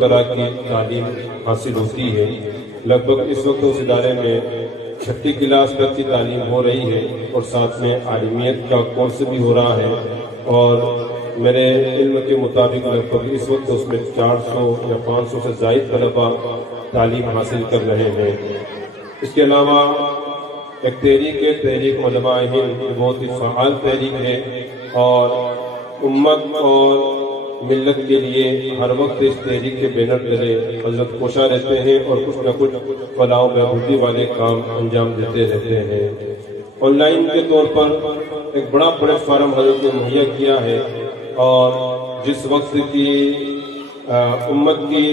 طرح کی تعلیم حاصل ہوتی ہے۔ لگ بھگ اس وقت اس ادارے میں 6ٹھی کلاس تک کی تعلیم ہو رہی ہے اور ساتھ میں عالمیت کا کورس بھی ہو رہا ہے، اور میرے علم کے مطابق لگ بھگ اس وقت اس میں 400 یا 500 سے زائد طلبہ تعلیم حاصل کر رہے ہیں۔ اس کے علاوہ ایک تحریک علماء ہند بہت ہی فعال تحریک ہے، اور امت اور ملت کے لیے ہر وقت اس تحریک کے بینر تلے حضرت کوشاں رہتے ہیں اور کچھ نہ کچھ فلاح و بہبودی والے کام انجام دیتے رہتے ہیں۔ آن لائن کے طور پر ایک بڑا پلیٹ فارم حضرت نے مہیا کیا ہے، اور جس وقت کی امت کی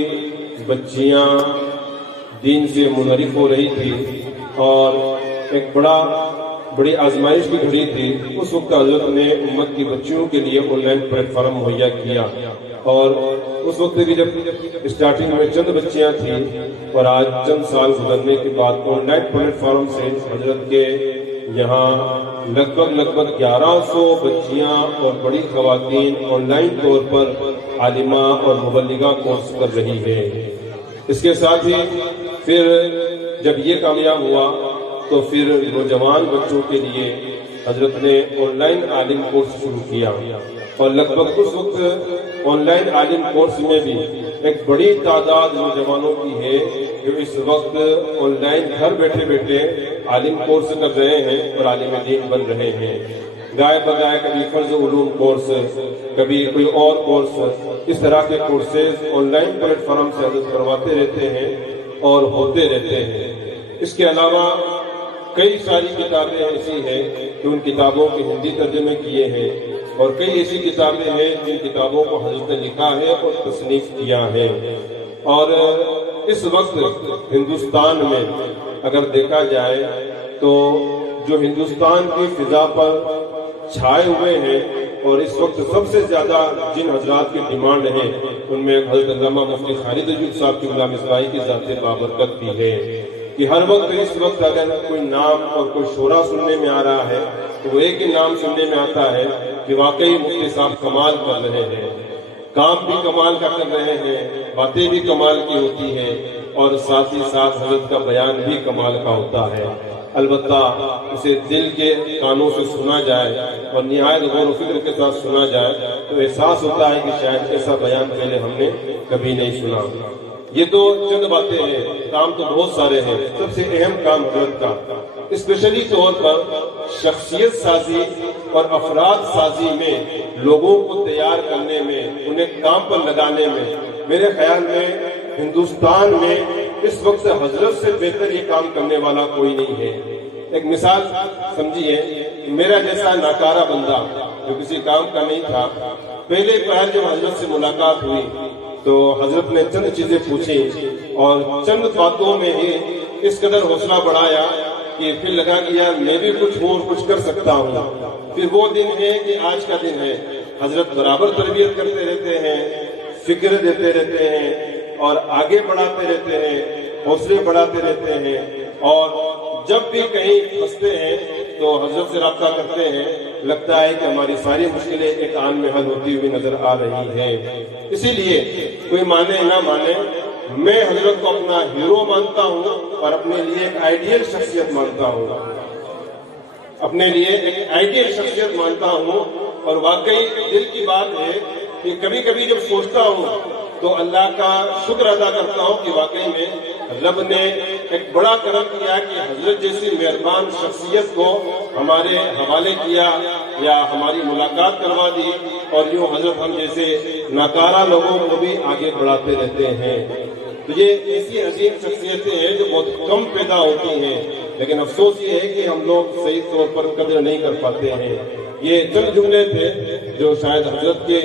بچیاں دین سے منحرف ہو رہی تھی اور ایک بڑی آزمائش کی گھڑی تھی، اس وقت حضرت نے امت کی بچیوں کے لیے آن لائن پلیٹ فارم مہیا کیا، اور اس وقت بھی جب اسٹارٹنگ میں چند بچیاں تھیں، اور آج چند سال گزرنے کے بعد آن لائن پلیٹ فارم سے حضرت کے یہاں لگ بھگ 1100 بچیاں اور بڑی خواتین آن لائن طور پر عالمہ اور مبلغہ کورس کر رہی ہے۔ اس کے ساتھ ہی پھر جب یہ کامیاب ہوا تو پھر نوجوان بچوں کے لیے حضرت نے آن لائن عالم کورس شروع کیا، اور لگ بھگ اس وقت آن لائن عالم کورس میں بھی ایک بڑی تعداد نوجوانوں کی ہے جو اس وقت آن لائن گھر بیٹھے بیٹھے عالم کورس کر رہے ہیں اور عالم دین بن رہے ہیں۔ گائے بگائے کبھی فرض علوم کورس، کبھی کوئی اور کورس، اس طرح کے courses on line plate form سے حضرت کرواتے رہتے ہیں اور ہوتے رہتے ہیں۔ اس کے علاوہ کئی ساری کتابیں ایسی ہیں کہ ان کتابوں کے ہندی ترجمے کیے ہیں، اور کئی ایسی کتابیں ہیں جن کتابوں کو حضرت نے لکھا ہے اور تصنیف کیا ہے۔ اور اس وقت ہندوستان میں اگر دیکھا جائے تو جو ہندوستان کی فضا پر چھائے ہوئے ہیں اور اس وقت سب سے زیادہ جن حضرات کی ڈیمانڈ ہے ان میں حضرت علامہ مفتی خالد وجود صاحب کی غلام اصباحی کی ذات بابرکت بھی ہے، کہ ہر وقت اس وقت اگر کوئی نام اور کوئی شعرا سننے میں آ رہا ہے تو وہ ایک ہی نام سننے میں آتا ہے کہ واقعی مفتی صاحب کمال کر رہے ہیں، کام بھی کمال کا کر رہے ہیں، باتیں بھی کمال کی ہوتی ہیں، اور ساتھ ہی ساتھ حضرت کا بیان بھی کمال کا ہوتا ہے۔ البتہ اسے دل کے کانوں سے سنا جائے اور نہایت غور و فکر کے ساتھ سنا جائے تو احساس ہوتا ہے کہ شاید ایسا بیان پہلے ہم نے کبھی نہیں سنا۔ یہ تو چند باتیں ہیں، کام تو بہت سارے ہیں۔ سب سے اہم کام حضرت کا اسپیشلی طور پر شخصیت سازی اور افراد سازی میں، لوگوں کو تیار کرنے میں، انہیں کام پر لگانے میں، میرے خیال میں ہندوستان میں اس وقت حضرت سے بہتر یہ کام کرنے والا کوئی نہیں ہے۔ ایک مثال سمجھیے، میرا جیسا ناکارہ بندہ جو کسی کام کا نہیں تھا، پہلے پہل جب حضرت سے ملاقات ہوئی تو حضرت نے چند چیزیں پوچھی اور چند باتوں میں ہی اس قدر حوصلہ بڑھایا کہ پھر لگا کہ یار میں بھی کچھ ہوں اور کچھ کر سکتا ہوں۔ پھر وہ دن ہے کہ آج کا دن ہے، حضرت برابر تربیت کرتے رہتے ہیں، فکر دیتے رہتے ہیں اور آگے بڑھاتے رہتے ہیں، حوصلے بڑھاتے رہتے ہیں، اور جب بھی کہیں پھنستے ہیں تو حضرت سے رابطہ کرتے ہیں، لگتا ہے کہ ہماری ساری مشکلیں ایک آن میں حل ہوتی ہوئی نظر آ رہی ہیں۔ اسی لیے کوئی مانے نہ مانے، میں حضرت کو اپنا ہیرو مانتا ہوں اور اپنے لیے ایک آئیڈیل شخصیت مانتا ہوں، اپنے لیے ایک آئیڈیل شخصیت مانتا ہوں۔ اور واقعی دل کی بات ہے کہ کبھی کبھی جب سوچتا ہوں تو اللہ کا شکر ادا کرتا ہوں کہ واقعی میں رب نے ایک بڑا کرم کیا کہ حضرت جیسی مہربان شخصیت کو ہمارے حوالے کیا یا ہماری ملاقات کروا دی، اور یوں حضرت ہم جیسے ناکارہ لوگوں کو بھی آگے بڑھاتے رہتے ہیں۔ تو یہ ایسی عظیم شخصیتیں ہیں جو بہت کم پیدا ہوتی ہیں، لیکن افسوس یہ ہے کہ ہم لوگ صحیح طور پر قدر نہیں کر پاتے ہیں۔ یہ چند جملے تھے جو شاید حضرت کے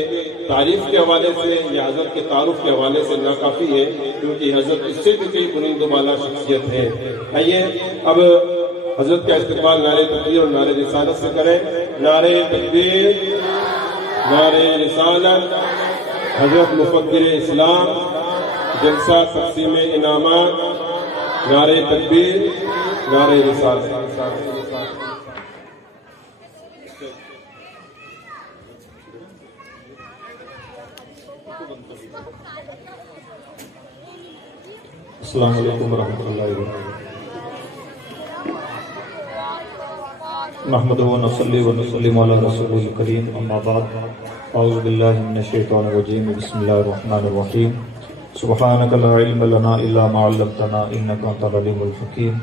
تعریف کے حوالے سے یا حضرت کے تعارف کے حوالے سے ناکافی ہے، کیونکہ حضرت اس سے بھی کئی بلند و بالا شخصیت ہے۔ آئیے اب حضرت کا استقبال نعرہ تکبیر اور نعرہ رسالت سے کریں۔ نعرہ تکبیر، نعرہ رسالت، حضرت مفکر اسلام، جلسہ تقسیم انعامات، نعرہ تکبیر، نعرہ رسالت۔ السلام علیکم ورحمۃ اللہ وبرکاتہ۔ نحمدہ و نصلی و نسلم علی رسول الکریم، اما بعد، اعوذ باللہ من الشیطان الرجیم، بسم اللہ الرحمن الرحیم۔ سبحانک لا علم لنا الا ما علمتنا انک انت العلیم الحکیم۔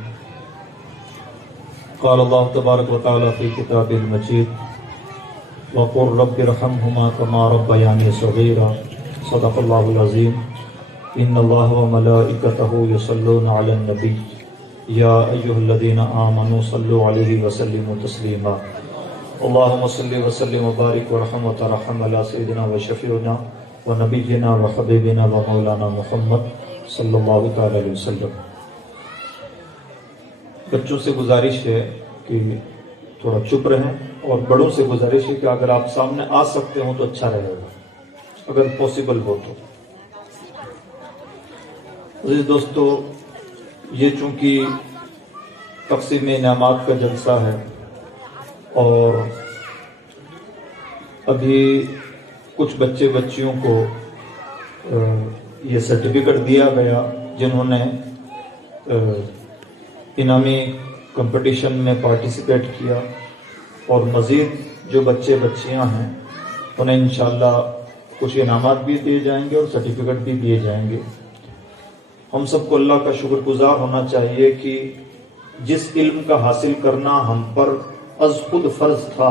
قال اللہ تبارک و تعالی فی کتابہ المجید وقل رب ارحمہما کما ربیانی صغیرا۔ صدق اللہ العظیم۔ ان اللہ و ملائکتہ یصلون علی النبی یا ایھا الذین آمنوا صلوا علیہ وسلموا تسلیما۔ اللہم صل وسلم وبارک ورحم وترحم علی سیدنا و شفیعنا و نبینا و حبیبنا و مولانا محمد صلی اللہ تعالی علیہ وسلم۔ بچوں سے گزارش ہے کہ تھوڑا چپ رہیں، اور بڑوں سے گزارش ہے کہ اگر آپ سامنے آ سکتے ہوں تو اچھا رہے گا، اگر پاسبل ہو تو۔ عزیز دوستو، یہ چونکہ تقسیم انعامات کا جلسہ ہے اور ابھی کچھ بچے بچیوں کو یہ سرٹیفکیٹ دیا گیا جنہوں نے انعامی کمپٹیشن میں پارٹیسپیٹ کیا، اور مزید جو بچے بچیاں ہیں انہیں انشاءاللہ کچھ انعامات بھی دیے جائیں گے اور سرٹیفکیٹ بھی دیے جائیں گے۔ ہم سب کو اللہ کا شکر گزار ہونا چاہیے کہ جس علم کا حاصل کرنا ہم پر از خود فرض تھا،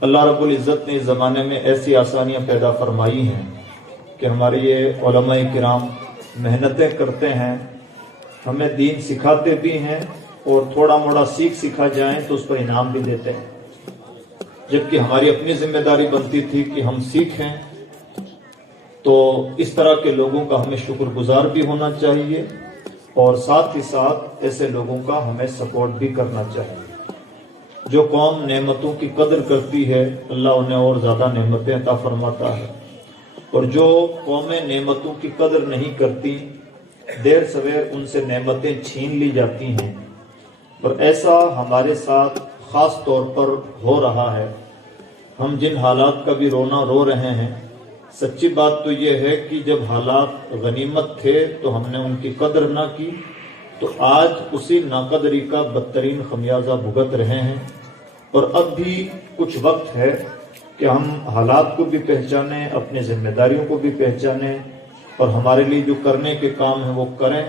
اللہ رب العزت نے اس زمانے میں ایسی آسانیاں پیدا فرمائی ہیں کہ ہمارے یہ علماء کرام محنتیں کرتے ہیں، ہمیں دین سکھاتے بھی ہیں، اور تھوڑا موڑا سکھا جائیں تو اس پر انعام بھی دیتے ہیں، جبکہ ہماری اپنی ذمہ داری بنتی تھی کہ ہم سیکھیں۔ تو اس طرح کے لوگوں کا ہمیں شکر گزار بھی ہونا چاہیے، اور ساتھ ہی ساتھ ایسے لوگوں کا ہمیں سپورٹ بھی کرنا چاہیے۔ جو قوم نعمتوں کی قدر کرتی ہے اللہ انہیں اور زیادہ نعمتیں عطا فرماتا ہے، اور جو قومیں نعمتوں کی قدر نہیں کرتی دیر سویر ان سے نعمتیں چھین لی جاتی ہیں، اور ایسا ہمارے ساتھ خاص طور پر ہو رہا ہے۔ ہم جن حالات کا بھی رونا رو رہے ہیں، سچی بات تو یہ ہے کہ جب حالات غنیمت تھے تو ہم نے ان کی قدر نہ کی، تو آج اسی ناقدری کا بدترین خمیازہ بھگت رہے ہیں۔ اور اب بھی کچھ وقت ہے کہ ہم حالات کو بھی پہچانیں، اپنی ذمہ داریوں کو بھی پہچانیں، اور ہمارے لیے جو کرنے کے کام ہیں وہ کریں۔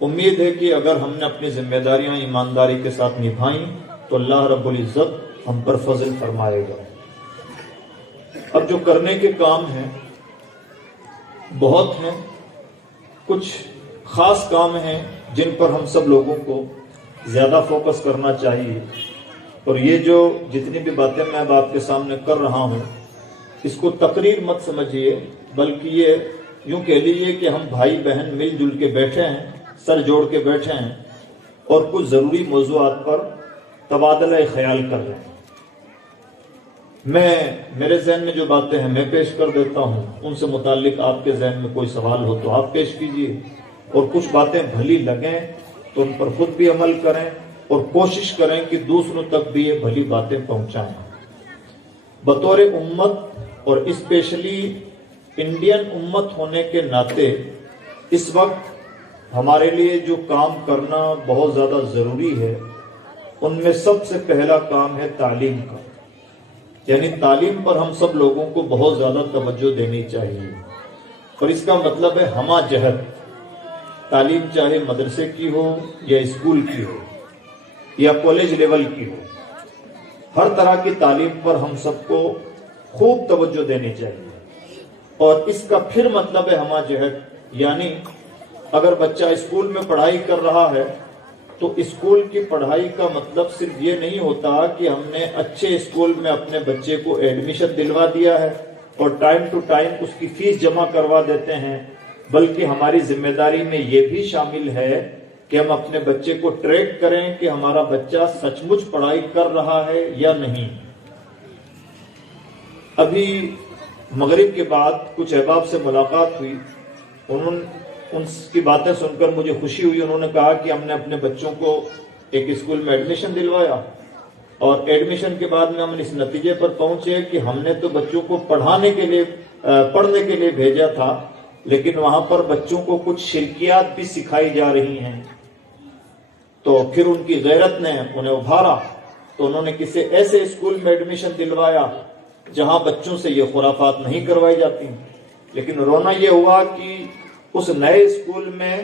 امید ہے کہ اگر ہم نے اپنی ذمہ داریاں ایمانداری کے ساتھ نبھائیں تو اللہ رب العزت ہم پر فضل فرمائے گا۔ اب جو کرنے کے کام ہیں بہت ہیں، کچھ خاص کام ہیں جن پر ہم سب لوگوں کو زیادہ فوکس کرنا چاہیے، اور یہ جو جتنی بھی باتیں میں اب آپ کے سامنے کر رہا ہوں اس کو تقریر مت سمجھیے، بلکہ یہ یوں کہہ لیجیے کہ ہم بھائی بہن مل جل کے بیٹھے ہیں، سر جوڑ کے بیٹھے ہیں، اور کچھ ضروری موضوعات پر تبادلہ خیال کر رہے ہیں۔ میرے ذہن میں جو باتیں ہیں میں پیش کر دیتا ہوں، ان سے متعلق آپ کے ذہن میں کوئی سوال ہو تو آپ پیش کیجئے، اور کچھ باتیں بھلی لگیں تو ان پر خود بھی عمل کریں، اور کوشش کریں کہ دوسروں تک بھی یہ بھلی باتیں پہنچائیں۔ بطور امت اور اسپیشلی انڈین امت ہونے کے ناطے اس وقت ہمارے لیے جو کام کرنا بہت زیادہ ضروری ہے، ان میں سب سے پہلا کام ہے تعلیم کا، یعنی تعلیم پر ہم سب لوگوں کو بہت زیادہ توجہ دینی چاہیے۔ اور اس کا مطلب ہے ہمہ جہت تعلیم، چاہے مدرسے کی ہو یا اسکول کی ہو یا کالج لیول کی ہو، ہر طرح کی تعلیم پر ہم سب کو خوب توجہ دینی چاہیے۔ اور اس کا پھر مطلب ہے ہمہ جہت، یعنی اگر بچہ اسکول میں پڑھائی کر رہا ہے تو اسکول کی پڑھائی کا مطلب صرف یہ نہیں ہوتا کہ ہم نے اچھے اسکول میں اپنے بچے کو ایڈمیشن دلوا دیا ہے اور ٹائم ٹو ٹائم اس کی فیس جمع کروا دیتے ہیں، بلکہ ہماری ذمہ داری میں یہ بھی شامل ہے کہ ہم اپنے بچے کو ٹریک کریں کہ ہمارا بچہ سچ مچ پڑھائی کر رہا ہے یا نہیں۔ ابھی مغرب کے بعد کچھ احباب سے ملاقات ہوئی، ان کی باتیں سن کر مجھے خوشی ہوئی۔ انہوں نے کہا کہ ہم نے اپنے بچوں کو ایک اسکول میں ایڈمیشن دلوایا، اور ایڈمیشن کے بعد میں ہم اس نتیجے پر پہنچے کہ ہم نے تو بچوں کو پڑھنے کے لیے بھیجا تھا، لیکن وہاں پر بچوں کو کچھ شرکیات بھی سکھائی جا رہی ہیں. تو پھر ان کی غیرت نے انہیں ابھارا تو انہوں نے کسی ایسے اسکول میں ایڈمیشن دلوایا جہاں بچوں سے یہ خرافات نہیں کروائی جاتی. لیکن رونا یہ ہوا کہ اس نئے اسکول میں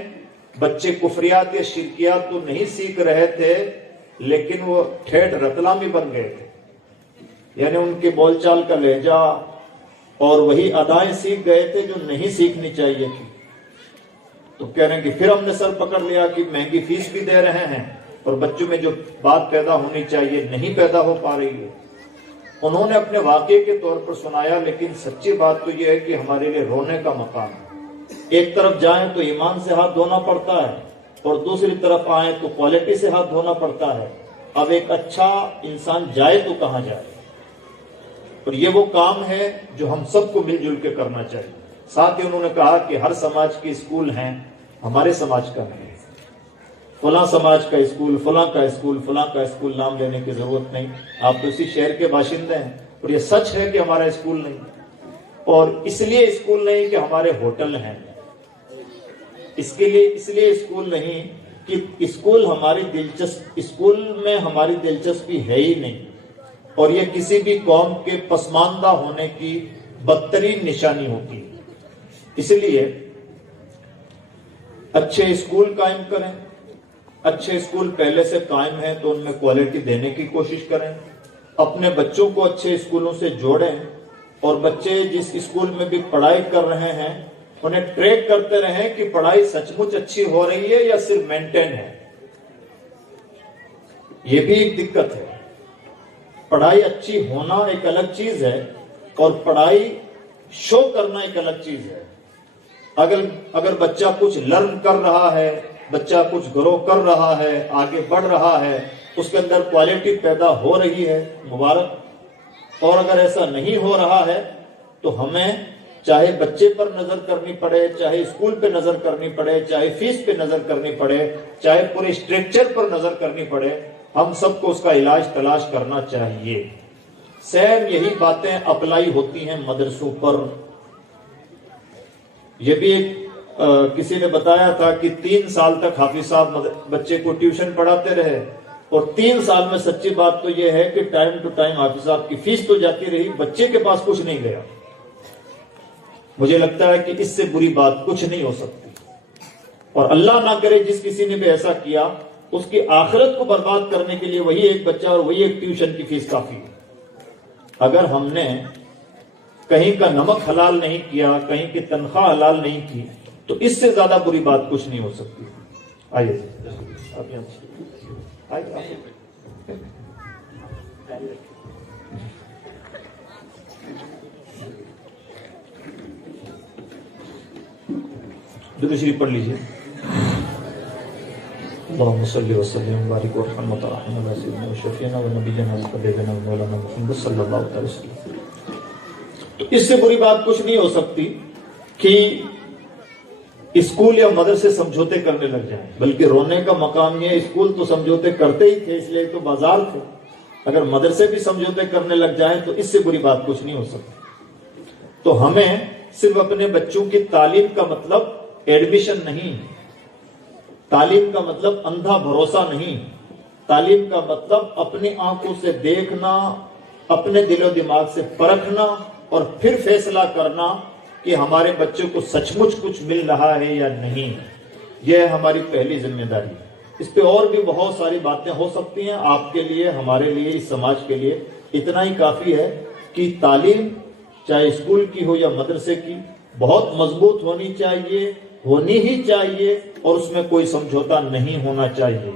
بچے کفریات یا شرکیات تو نہیں سیکھ رہے تھے لیکن وہ ٹھیٹ رتلامی بن گئے تھے. یعنی ان کے بول چال کا لہجہ اور وہی ادائیں سیکھ گئے تھے جو نہیں سیکھنی چاہیے تھی. تو کہہ رہے ہیں کہ پھر ہم نے سر پکڑ لیا کہ مہنگی فیس بھی دے رہے ہیں اور بچوں میں جو بات پیدا ہونی چاہیے نہیں پیدا ہو پا رہی ہے. انہوں نے اپنے واقعے کے طور پر سنایا, لیکن سچی بات تو یہ ہے کہ ہمارے لیے رونے کا مقام ہے. ایک طرف جائیں تو ایمان سے ہاتھ دھونا پڑتا ہے اور دوسری طرف آئیں تو کوالٹی سے ہاتھ دھونا پڑتا ہے. اب ایک اچھا انسان جائے تو کہاں جائے؟ اور یہ وہ کام ہے جو ہم سب کو مل جل کے کرنا چاہیے. ساتھ ہی انہوں نے کہا کہ ہر سماج کے اسکول ہیں, ہمارے سماج کا نہیں. فلاں سماج کا اسکول, فلاں کا اسکول, فلاں کا اسکول نام لینے کی ضرورت نہیں. آپ تو اسی شہر کے باشندے ہیں اور یہ سچ ہے کہ ہمارا اسکول نہیں. اور اس لیے اسکول نہیں کہ ہمارے ہوٹل ہیں, اس لیے اسکول نہیں کہ اسکول میں ہماری دلچسپی ہے ہی نہیں. اور یہ کسی بھی قوم کے پسماندہ ہونے کی بدترین نشانی ہوتی ہے. اس لیے اچھے اسکول قائم کریں. اچھے اسکول پہلے سے قائم ہیں تو ان میں کوالٹی دینے کی کوشش کریں. اپنے بچوں کو اچھے اسکولوں سے جوڑیں اور بچے جس اسکول میں بھی پڑھائی کر رہے ہیں انہیں ٹریک کرتے رہیں کہ پڑھائی سچ مچ اچھی ہو رہی ہے یا صرف مینٹین ہے. یہ بھی ایک دقت ہے. پڑھائی اچھی ہونا ایک الگ چیز ہے اور پڑھائی شو کرنا ایک الگ چیز ہے. اگر بچہ کچھ لرن کر رہا ہے, بچہ کچھ گرو کر رہا ہے, آگے بڑھ رہا ہے, اس کے اندر کوالٹی پیدا ہو رہی ہے, مبارک. اور اگر ایسا نہیں ہو رہا ہے تو ہمیں چاہے بچے پر نظر کرنی پڑے, چاہے اسکول پہ نظر کرنی پڑے, چاہے فیس پہ نظر کرنی پڑے, چاہے پورے اسٹرکچر پر نظر کرنی پڑے, ہم سب کو اس کا علاج تلاش کرنا چاہیے. سیم یہی باتیں اپلائی ہوتی ہیں مدرسوں پر. یہ بھی کسی نے بتایا تھا کہ 3 سال تک حافظ صاحب بچے کو ٹیوشن پڑھاتے رہے اور 3 سال میں سچی بات تو یہ ہے کہ ٹائم ٹو ٹائم حافظ صاحب کی فیس تو جاتی رہی, بچے کے پاس کچھ نہیں گیا. مجھے لگتا ہے کہ اس سے بری بات کچھ نہیں ہو سکتی. اور اللہ نہ کرے جس کسی نے بھی ایسا کیا اس کی آخرت کو برباد کرنے کے لیے وہی ایک بچہ اور وہی ایک ٹیوشن کی فیس کافی ہے. اگر ہم نے کہیں کا نمک حلال نہیں کیا, کہیں کی تنخواہ حلال نہیں کی, تو اس سے زیادہ بری بات کچھ نہیں ہو سکتی. آئیے آپ یہاں درود شریف پڑھ لیجیے. اللهم صل وسلم وبارك وارحم وترحم على سيدنا وشفيعنا ونبينا وحبيبنا مولانا محمد صلی اللہ علیہ وسلم. تو اس سے بری بات کچھ نہیں ہو سکتی کہ اسکول یا مدرسے سمجھوتے کرنے لگ جائیں. بلکہ رونے کا مقام یہ, اسکول تو سمجھوتے کرتے ہی تھے اس لیے تو بازار تھے. اگر مدرسے بھی سمجھوتے کرنے لگ جائیں تو اس سے بری بات کچھ نہیں ہو سکتی. تو ہمیں صرف اپنے بچوں کی تعلیم کا مطلب ایڈمیشن نہیں, تعلیم کا مطلب اندھا بھروسہ نہیں, تعلیم کا مطلب اپنی آنکھوں سے دیکھنا, اپنے دل و دماغ سے پرکھنا اور پھر فیصلہ کرنا کہ ہمارے بچوں کو سچ مچ کچھ مل رہا ہے یا نہیں. یہ ہماری پہلی ذمہ داری ہے. اس پہ اور بھی بہت ساری باتیں ہو سکتی ہیں. آپ کے لیے, ہمارے لیے, اس سماج کے لیے اتنا ہی کافی ہے کہ تعلیم چاہے اسکول کی ہو یا مدرسے کی بہت مضبوط ہونی چاہیے, ہونی ہی چاہیے, اور اس میں کوئی سمجھوتا نہیں ہونا چاہیے.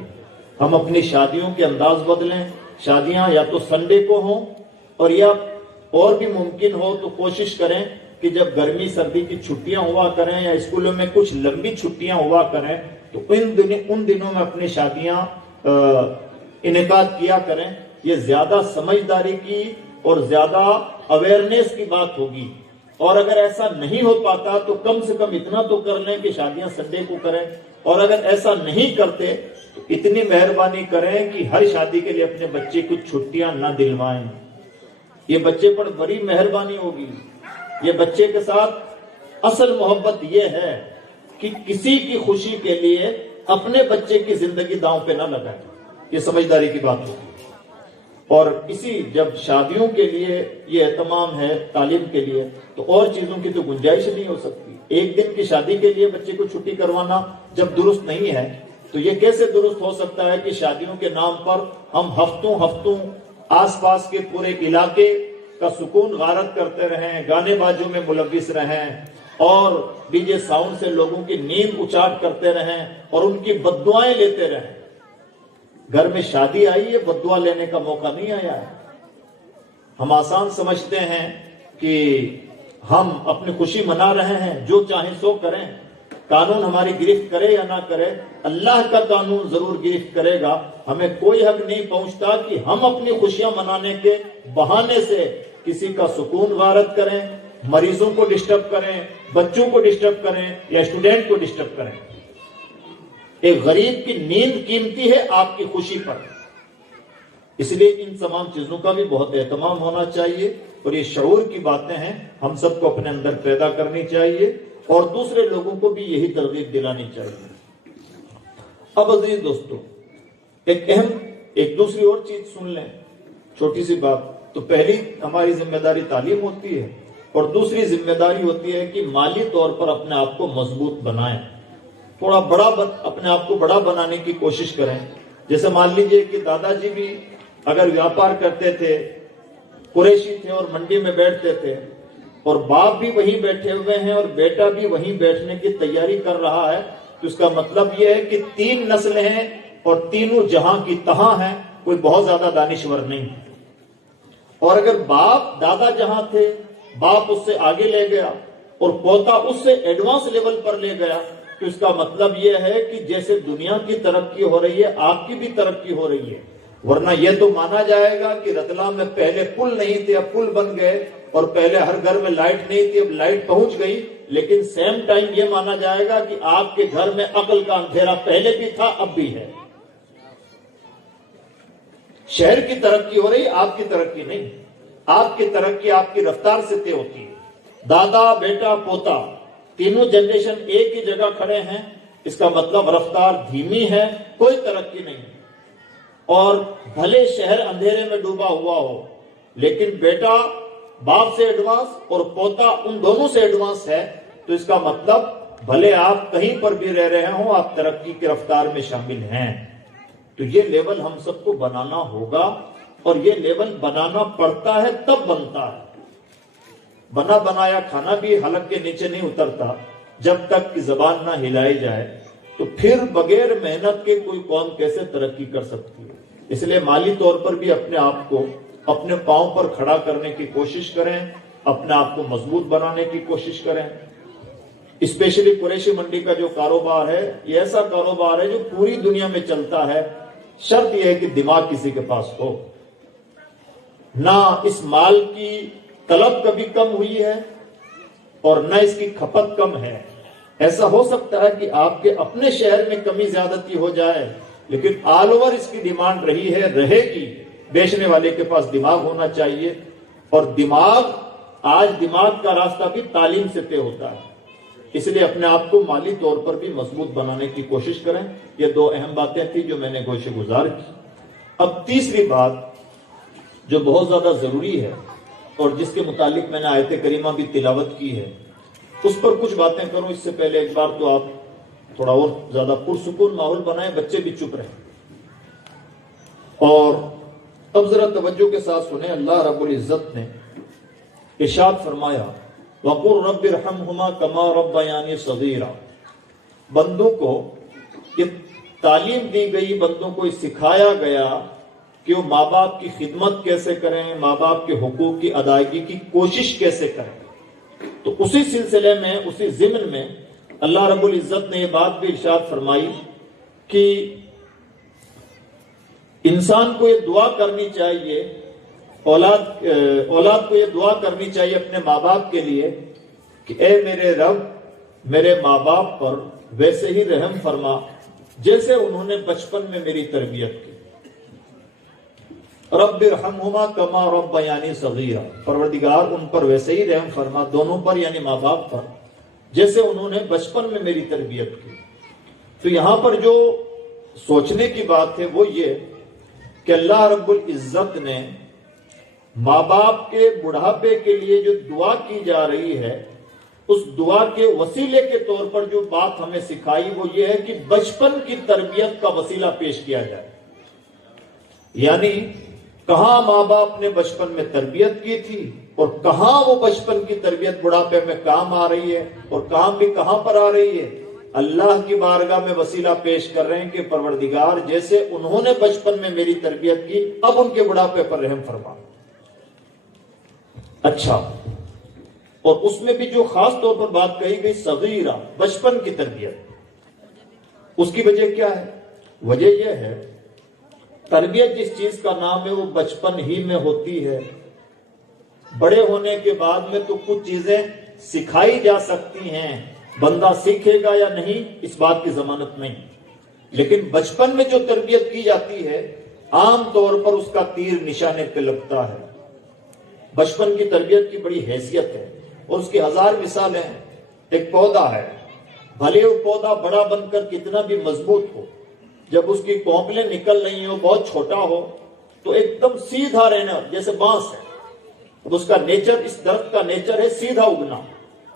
ہم اپنی شادیوں کے انداز بدلیں. شادیاں یا تو سنڈے کو ہوں اور یا اور بھی ممکن ہو تو کوشش کریں کہ جب گرمی سردی کی چھٹیاں ہوا کریں یا اسکولوں میں کچھ لمبی چھٹیاں ہوا کریں تو ان دنوں میں اپنی شادیاں انعقاد کیا کریں. یہ زیادہ سمجھداری کی اور زیادہ اویئرنیس کی بات ہوگی. اور اگر ایسا نہیں ہو پاتا تو کم سے کم اتنا تو کر لیں کہ شادیاں سنڈے کو کریں. اور اگر ایسا نہیں کرتے تو اتنی مہربانی کریں کہ ہر شادی کے لیے اپنے بچے کو چھٹیاں نہ دلوائیں. یہ بچے پر بڑی مہربانی ہوگی. یہ بچے کے ساتھ اصل محبت یہ ہے کہ کسی کی خوشی کے لیے اپنے بچے کی زندگی داؤں پہ نہ لگائے، یہ سمجھداری کی بات ہوتی ہے۔ اور اسی جب شادیوں کے لیے یہ اہتمام ہے تعلیم کے لیے، تو اور چیزوں کی تو گنجائش نہیں ہو سکتی۔ ایک دن کی شادی کے لیے بچے کو چھٹی کروانا جب درست نہیں ہے تو یہ کیسے درست ہو سکتا ہے کہ شادیوں کے نام پر ہم ہفتوں آس پاس کے پورے علاقے کا سکون غارت کرتے رہیں، گانے بازوں میں ملوث رہیں اور ڈی جے ساؤنڈ سے لوگوں کی نیند اچاٹ کرتے رہیں اور ان کی بددعائیں لیتے رہیں۔ گھر میں شادی آئی ہے، بددعا لینے کا موقع نہیں آیا ہے۔ ہم آسان سمجھتے ہیں کہ ہم اپنی خوشی منا رہے ہیں، جو چاہیں سو کریں، قانون ہماری گرفت کرے یا نہ کرے، اللہ کا قانون ضرور گرفت کرے گا۔ ہمیں کوئی حق نہیں پہنچتا کہ ہم اپنی خوشیاں منانے کے بہانے سے کسی کا سکون غارت کریں، مریضوں کو ڈسٹرب کریں، بچوں کو ڈسٹرب کریں یا اسٹوڈنٹ کو ڈسٹرب کریں۔ ایک غریب کی نیند قیمتی ہے آپ کی خوشی پر، اس لیے ان تمام چیزوں کا بھی بہت اہتمام ہونا چاہیے، اور یہ شعور کی باتیں ہیں ہم سب کو اپنے اندر پیدا کرنی چاہیے اور دوسرے لوگوں کو بھی یہی ترغیب دلانی چاہیے۔ اب عزیز دوستو، ایک دوسری اور چیز سن لیں، چھوٹی سی بات۔ تو پہلی ہماری ذمہ داری تعلیم ہوتی ہے، اور دوسری ذمہ داری ہوتی ہے کہ مالی طور پر اپنے آپ کو مضبوط بنائیں، تھوڑا اپنے آپ کو بڑا بنانے کی کوشش کریں۔ جیسے مان لیجئے کہ دادا جی بھی اگر ویاپار کرتے تھے، قریشی تھے اور منڈی میں بیٹھتے تھے، اور باپ بھی وہیں بیٹھے ہوئے ہیں اور بیٹا بھی وہیں بیٹھنے کی تیاری کر رہا ہے، تو اس کا مطلب یہ ہے کہ 3 نسلیں ہیں اور تینوں جہاں کی تہاں ہیں، کوئی بہت زیادہ دانشور نہیں۔ اور اگر باپ دادا جہاں تھے، باپ اس سے آگے لے گیا اور پوتا اس سے ایڈوانس لیول پر لے گیا، تو اس کا مطلب یہ ہے کہ جیسے دنیا کی ترقی ہو رہی ہے، آپ کی بھی ترقی ہو رہی ہے۔ ورنہ یہ تو مانا جائے گا کہ رتلام میں پہلے پل نہیں تھے، اب پل بن گئے، اور پہلے ہر گھر میں لائٹ نہیں تھی، اب لائٹ پہنچ گئی، لیکن سیم ٹائم یہ مانا جائے گا کہ آپ کے گھر میں عقل کا اندھیرا پہلے بھی تھا، اب بھی ہے۔ شہر کی ترقی ہو رہی، آپ کی ترقی نہیں۔ آپ کی ترقی آپ کی رفتار سے طے ہوتی ہے۔ دادا، بیٹا، پوتا، تینوں جنریشن ایک ہی جگہ کھڑے ہیں، اس کا مطلب رفتار دھیمی ہے، کوئی ترقی نہیں۔ اور بھلے شہر اندھیرے میں ڈوبا ہوا ہو، لیکن بیٹا باپ سے ایڈوانس اور پوتا ان دونوں سے ایڈوانس ہے، تو اس کا مطلب بھلے آپ کہیں پر بھی رہ رہے ہوں، آپ ترقی کی رفتار میں شامل ہیں۔ تو یہ لیول ہم سب کو بنانا ہوگا، اور یہ لیول بنانا پڑتا ہے تب بنتا ہے۔ بنا بنایا کھانا بھی حلق کے نیچے نہیں اترتا، جب تک کہ زبان نہ ہلائی جائے، تو پھر بغیر محنت کے کوئی قوم کیسے ترقی کر سکتی ہے۔ اس لیے مالی طور پر بھی اپنے آپ کو اپنے پاؤں پر کھڑا کرنے کی کوشش کریں، اپنے آپ کو مضبوط بنانے کی کوشش کریں۔ اسپیشلی قریشی منڈی کا جو کاروبار ہے، یہ ایسا کاروبار ہے جو پوری دنیا میں چلتا ہے، شرط یہ ہے کہ دماغ کسی کے پاس ہو۔ نہ اس مال کی طلب کبھی کم ہوئی ہے اور نہ اس کی کھپت کم ہے۔ ایسا ہو سکتا ہے کہ آپ کے اپنے شہر میں کمی زیادتی ہو جائے، لیکن آل اوور اس کی ڈیمانڈ رہی ہے، رہے گی۔ بیچنے والے کے پاس دماغ ہونا چاہیے، اور آج دماغ کا راستہ بھی تعلیم سے طے ہوتا ہے۔ اس لیے اپنے آپ کو مالی طور پر بھی مضبوط بنانے کی کوشش کریں۔ یہ 2 اہم باتیں تھیں جو میں نے گوشے گزار کی۔ اب تیسری بات جو بہت زیادہ ضروری ہے اور جس کے متعلق میں نے آیت کریمہ بھی تلاوت کی ہے، اس پر کچھ باتیں کروں۔ اس سے پہلے ایک بار تو آپ تھوڑا اور زیادہ پرسکون ماحول بنائیں، بچے بھی چپ رہیں۔ اور اب ذرا توجہ کے ساتھ سنیں، اللہ رب العزت نے ارشاد فرمایا وَقُلْ رَبِّ ارْحَمْهُمَا كَمَا رَبَّيَانِي صَغِيرًا۔ بندوں کو یہ تعلیم دی گئی، بندوں کو یہ سکھایا گیا کہ وہ ماں باپ کی خدمت کیسے کریں، ماں باپ کے حقوق کی ادائیگی کی کوشش کیسے کریں۔ تو اسی سلسلے میں، اسی ضمن میں اللہ رب العزت نے یہ بات بھی ارشاد فرمائی کہ انسان کو یہ دعا کرنی چاہیے، اولاد کو یہ دعا کرنی چاہیے اپنے ماں باپ کے لیے کہ اے میرے رب، میرے ماں باپ پر ویسے ہی رحم فرما جیسے انہوں نے بچپن میں میری تربیت کی۔ رب ارحمہما کما ربیانی صغیرا، پروردگار ان پر ویسے ہی رحم فرما، دونوں پر یعنی ماں باپ پر، جیسے انہوں نے بچپن میں میری تربیت کی۔ تو یہاں پر جو سوچنے کی بات ہے وہ یہ کہ اللہ رب العزت نے ماں باپ کے بڑھاپے کے لیے جو دعا کی جا رہی ہے، اس دعا کے وسیلے کے طور پر جو بات ہمیں سکھائی وہ یہ ہے کہ بچپن کی تربیت کا وسیلہ پیش کیا جائے۔ یعنی کہاں ماں باپ نے بچپن میں تربیت کی تھی اور کہاں وہ بچپن کی تربیت بڑھاپے میں کام آ رہی ہے، اور کام بھی کہاں پر آ رہی ہے؟ اللہ کی بارگاہ میں وسیلہ پیش کر رہے ہیں کہ پروردگار جیسے انہوں نے بچپن میں میری تربیت کی، اب ان کے بڑھاپے پر رحم فرما۔ اچھا، اور اس میں بھی جو خاص طور پر بات کہی گئی صغیرہ، بچپن کی تربیت، اس کی وجہ کیا ہے؟ وجہ یہ ہے تربیت جس چیز کا نام ہے وہ بچپن ہی میں ہوتی ہے۔ بڑے ہونے کے بعد میں تو کچھ چیزیں سکھائی جا سکتی ہیں، بندہ سیکھے گا یا نہیں اس بات کی ضمانت نہیں، لیکن بچپن میں جو تربیت کی جاتی ہے عام طور پر اس کا تیر نشانے پہ لگتا ہے۔ بچپن کی تربیت کی بڑی حیثیت ہے اور اس کی ہزار مثالیں ہیں۔ ایک پودا ہے، بھلے وہ پودا بڑا بن کر کتنا بھی مضبوط ہو، جب اس کی کونپلیں نکل رہی ہو، بہت چھوٹا ہو، تو ایک دم سیدھا رہنا، جیسے بانس ہے۔ اب اس کا نیچر، اس درخت کا نیچر ہے سیدھا اگنا،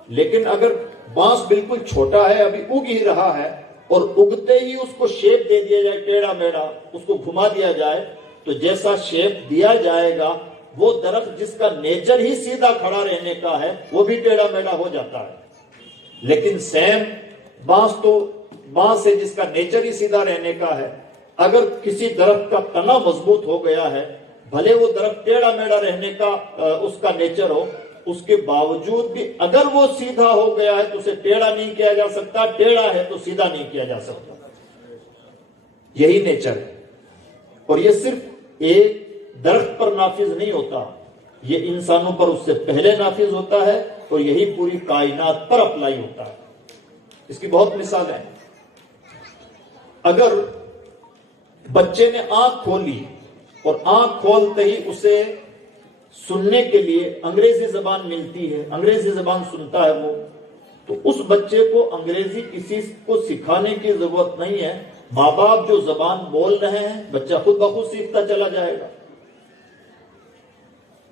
لیکن اگر بانس بالکل چھوٹا ہے، ابھی اگ ہی رہا ہے، اور اگتے ہی اس کو شیپ دے دیا جائے ٹیڑھا میڑھا، اس کو گھما دیا جائے، تو جیسا شیپ دیا جائے گا وہ درخت جس کا نیچر ہی سیدھا کھڑا رہنے کا ہے وہ بھی ٹیڑھا میڑھا ہو جاتا ہے۔ لیکن سیم بانس ہے جس کا نیچر ہی سیدھا رہنے کا ہے، اگر کسی درخت کا تنا مضبوط ہو گیا ہے، بھلے وہ درخت ٹیڑھا میڑھا رہنے کا اس کا نیچر ہو، اس کے باوجود بھی اگر وہ سیدھا ہو گیا ہے تو اسے ٹیڑھا نہیں کیا جا سکتا، ٹیڑھا ہے تو سیدھا نہیں کیا جا سکتا۔ یہی نیچر ہے، اور یہ صرف ایک درخت پر نافذ نہیں ہوتا، یہ انسانوں پر اس سے پہلے نافذ ہوتا ہے اور یہی پوری کائنات پر اپلائی ہوتا ہے۔ اس کی بہت مثالیں ہیں۔ اگر بچے نے آنکھ کھولی اور آنکھ کھولتے ہی اسے سننے کے لیے انگریزی زبان ملتی ہے، انگریزی زبان سنتا ہے وہ، تو اس بچے کو انگریزی کسی کو سکھانے کی ضرورت نہیں ہے، ماں باپ جو زبان بول رہے ہیں بچہ خود بخود سیکھتا چلا جائے گا۔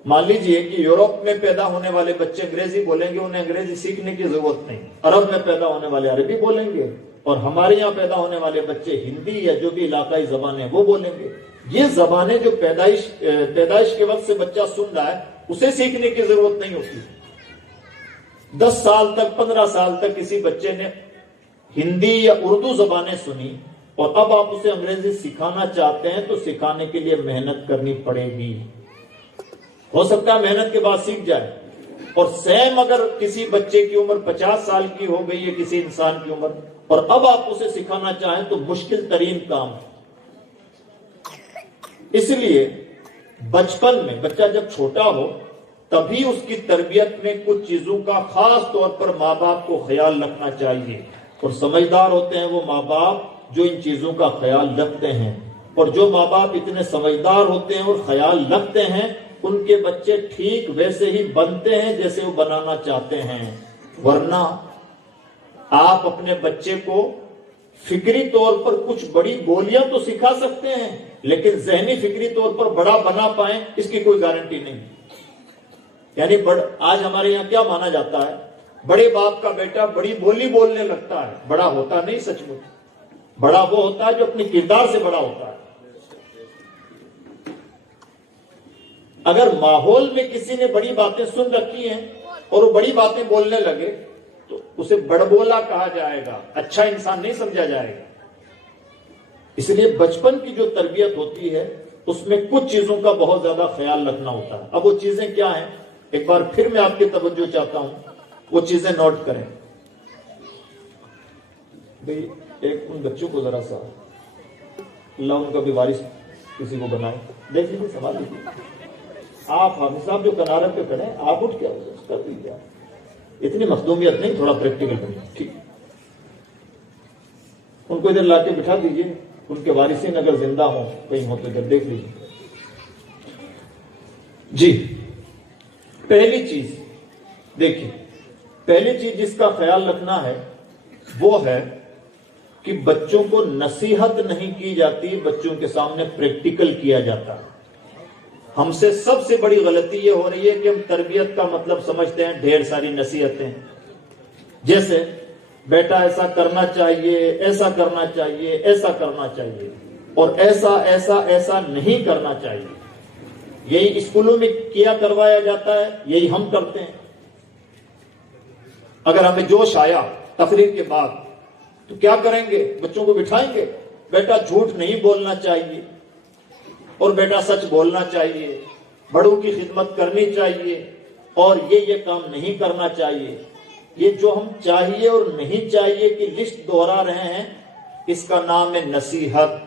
مان لیجئے کہ یورپ میں پیدا ہونے والے بچے انگریزی بولیں گے، انہیں انگریزی سیکھنے کی ضرورت نہیں، عرب میں پیدا ہونے والے عربی بولیں گے، اور ہمارے یہاں پیدا ہونے والے بچے ہندی یا جو بھی علاقائی زبانیں وہ بولیں گے۔ یہ زبانیں جو پیدائش کے وقت سے بچہ سن رہا ہے اسے سیکھنے کی ضرورت نہیں ہوتی۔ 10 سال تک 15 سال تک کسی بچے نے ہندی یا اردو زبانیں سنی اور اب آپ اسے انگریزی سکھانا چاہتے ہیں تو سکھانے کے لیے محنت کرنی پڑے گی۔ ہو سکتا ہے محنت کے بعد سیکھ جائے، اور سیم اگر کسی بچے کی عمر 50 سال کی ہو گئی ہے، کسی انسان کی عمر، اور اب آپ اسے سکھانا چاہیں تو مشکل ترین کام ہے۔ اس لیے بچپن میں بچہ جب چھوٹا ہو تبھی اس کی تربیت میں کچھ چیزوں کا خاص طور پر ماں باپ کو خیال رکھنا چاہیے، اور سمجھدار ہوتے ہیں وہ ماں باپ جو ان چیزوں کا خیال رکھتے ہیں، اور جو ماں باپ اتنے سمجھدار ہوتے ہیں اور خیال رکھتے ہیں ان کے بچے ٹھیک ویسے ہی بنتے ہیں جیسے وہ بنانا چاہتے ہیں۔ ورنہ آپ اپنے بچے کو فکری طور پر کچھ بڑی گولیاں تو سکھا سکتے ہیں، لیکن ذہنی فکری طور پر بڑا بنا پائیں اس کی کوئی گارنٹی نہیں۔ یعنی آج ہمارے یہاں کیا مانا جاتا ہے، بڑے باپ کا بیٹا بڑی بولی بولنے لگتا ہے، بڑا ہوتا نہیں سچ مچ، بڑا وہ ہوتا ہے جو اپنے کردار سے بڑا ہوتا ہے۔ اگر ماحول میں کسی نے بڑی باتیں سن رکھی ہیں اور وہ بڑی باتیں بولنے لگے تو اسے بڑبولا کہا جائے گا، اچھا انسان نہیں سمجھا جائے گا۔ اس لیے بچپن کی جو تربیت ہوتی ہے اس میں کچھ چیزوں کا بہت زیادہ خیال رکھنا ہوتا ہے۔ اب وہ چیزیں کیا ہیں، ایک بار پھر میں آپ کی توجہ چاہتا ہوں، وہ چیزیں نوٹ کریں۔ بھئی ایک ان بچوں کو ذرا سا اللہ ان کا بھی وارث کسی کو بنائے، دیکھ لیجیے، سوال لیجیے۔ آپ حافظ صاحب جو کنارت پہ کھڑے ہیں آپ اٹھ کیا کر دیجیے، اتنی مخدومیت نہیں، تھوڑا پریکٹیکل بنیے، ٹھیک۔ ان کو ادھر لا کے بٹھا دیجیے، ان کے وارثین اگر زندہ ہوں کہیں ہو تو ادھر دیکھ لیجیے۔ جی پہلی چیز دیکھیں، پہلی چیز جس کا خیال رکھنا ہے وہ ہے کہ بچوں کو نصیحت نہیں کی جاتی، بچوں کے سامنے پریکٹیکل کیا جاتا ہے۔ ہم سے سب سے بڑی غلطی یہ ہو رہی ہے کہ ہم تربیت کا مطلب سمجھتے ہیں ڈھیر ساری نصیحتیں، جیسے بیٹا ایسا کرنا چاہیے، ایسا کرنا چاہیے، ایسا کرنا چاہیے، اور ایسا ایسا ایسا نہیں کرنا چاہیے۔ یہی اسکولوں میں کیا کروایا جاتا ہے، یہی ہم کرتے ہیں۔ اگر ہمیں جوش آیا تقریر کے بعد تو کیا کریں گے؟ بچوں کو بٹھائیں گے، بیٹا جھوٹ نہیں بولنا چاہیے اور بیٹا سچ بولنا چاہیے، بڑوں کی خدمت کرنی چاہیے اور یہ کام نہیں کرنا چاہیے۔ یہ جو ہم چاہیے اور نہیں چاہیے کی لسٹ دوہرا رہے ہیں، اس کا نام ہے نصیحت۔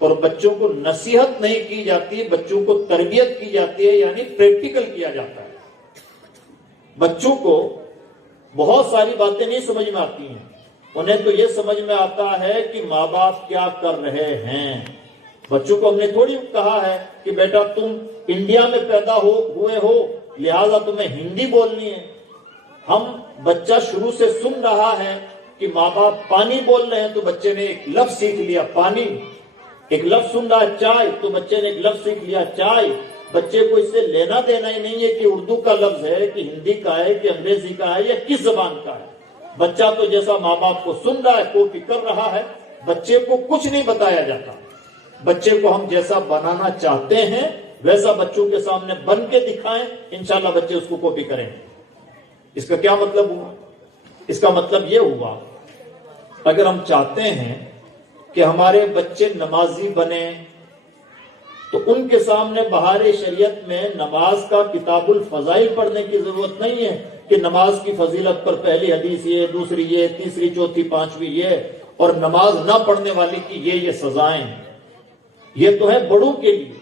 اور بچوں کو نصیحت نہیں کی جاتی، بچوں کو تربیت کی جاتی ہے، یعنی پریکٹیکل کیا جاتا ہے۔ بچوں کو بہت ساری باتیں نہیں سمجھ میں آتی ہیں، انہیں تو یہ سمجھ میں آتا ہے کہ ماں باپ کیا کر رہے ہیں۔ بچوں کو ہم نے تھوڑی کہا ہے کہ بیٹا تم انڈیا میں پیدا ہوئے ہو لہذا تمہیں ہندی بولنی ہے۔ بچہ شروع سے سن رہا ہے کہ ماں باپ پانی بول رہے ہیں تو بچے نے ایک لفظ سیکھ لیا پانی، ایک لفظ سن رہا ہے چائے تو بچے نے ایک لفظ سیکھ لیا چائے۔ بچے کو اس سے لینا دینا ہی نہیں ہے کہ اردو کا لفظ ہے کہ ہندی کا ہے کہ انگریزی کا ہے یا کس زبان کا ہے۔ بچہ تو جیسا ماں باپ کو سن رہا ہے کاپی کر رہا ہے، بچے کو کچھ نہیں بتایا جاتا۔ بچے کو ہم جیسا بنانا چاہتے ہیں ویسا بچوں کے سامنے بن کے دکھائیں، انشاءاللہ بچے اس کو کاپی کریں گے۔ اس کا کیا مطلب ہوا؟ اس کا مطلب یہ ہوا اگر ہم چاہتے ہیں کہ ہمارے بچے نمازی بنے تو ان کے سامنے بہار شریعت میں نماز کا کتاب الفضائل پڑھنے کی ضرورت نہیں ہے کہ نماز کی فضیلت پر پہلی حدیث یہ، دوسری یہ، تیسری چوتھی پانچویں یہ، اور نماز نہ پڑھنے والی کی یہ سزائیں۔ یہ تو ہے بڑوں کے لیے،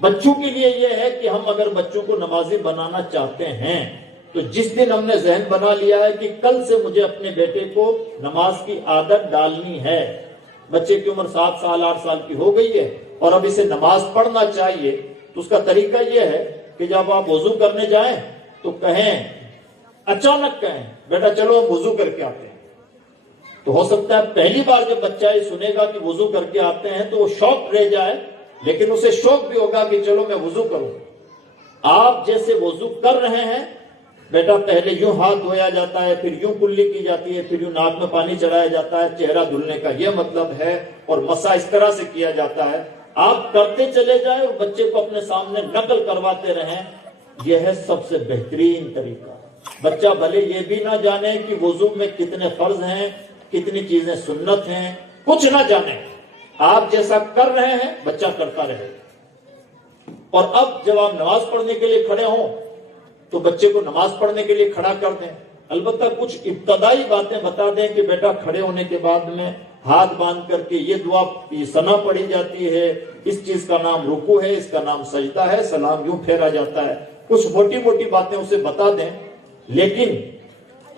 بچوں کے لیے یہ ہے کہ ہم اگر بچوں کو نمازی بنانا چاہتے ہیں تو جس دن ہم نے ذہن بنا لیا ہے کہ کل سے مجھے اپنے بیٹے کو نماز کی عادت ڈالنی ہے، بچے کی عمر 7 سال 8 سال کی ہو گئی ہے اور اب اسے نماز پڑھنا چاہیے، تو اس کا طریقہ یہ ہے کہ جب آپ وضو کرنے جائیں تو کہیں، اچانک کہیں بیٹا چلو ہم وضو کر کے آتے ہیں۔ تو ہو سکتا ہے پہلی بار جب بچہ یہ سنے گا کہ وضو کر کے آتے ہیں تو وہ شوق رہ جائے، لیکن اسے شوق بھی ہوگا کہ چلو میں وضو کروں۔ آپ جیسے وضو کر رہے ہیں بیٹا پہلے یوں ہاتھ دھویا جاتا ہے، پھر یوں کلی کی جاتی ہے، پھر یوں ناک میں پانی چڑھایا جاتا ہے، چہرہ دھلنے کا یہ مطلب ہے، اور مسح اس طرح سے کیا جاتا ہے۔ آپ کرتے چلے جائیں اور بچے کو اپنے سامنے نقل کرواتے رہیں، یہ ہے سب سے بہترین طریقہ۔ بچہ بھلے یہ بھی نہ جانے کہ وضو میں کتنے فرض ہیں، کتنی چیزیں سنت ہیں، کچھ نہ جانے، آپ جیسا کر رہے ہیں بچہ کرتا رہے۔ اور اب جب آپ نماز پڑھنے کے لیے کھڑے ہوں تو بچے کو نماز پڑھنے کے لیے کھڑا کر دیں، البتہ کچھ ابتدائی باتیں بتا دیں کہ بیٹا کھڑے ہونے کے بعد میں ہاتھ باندھ کر کے یہ دعا یہ ثنا پڑھی جاتی ہے، اس چیز کا نام رکوع ہے، اس کا نام سجدہ ہے، سلام یوں پھیرا جاتا ہے، کچھ موٹی موٹی باتیں اسے بتا دیں۔ لیکن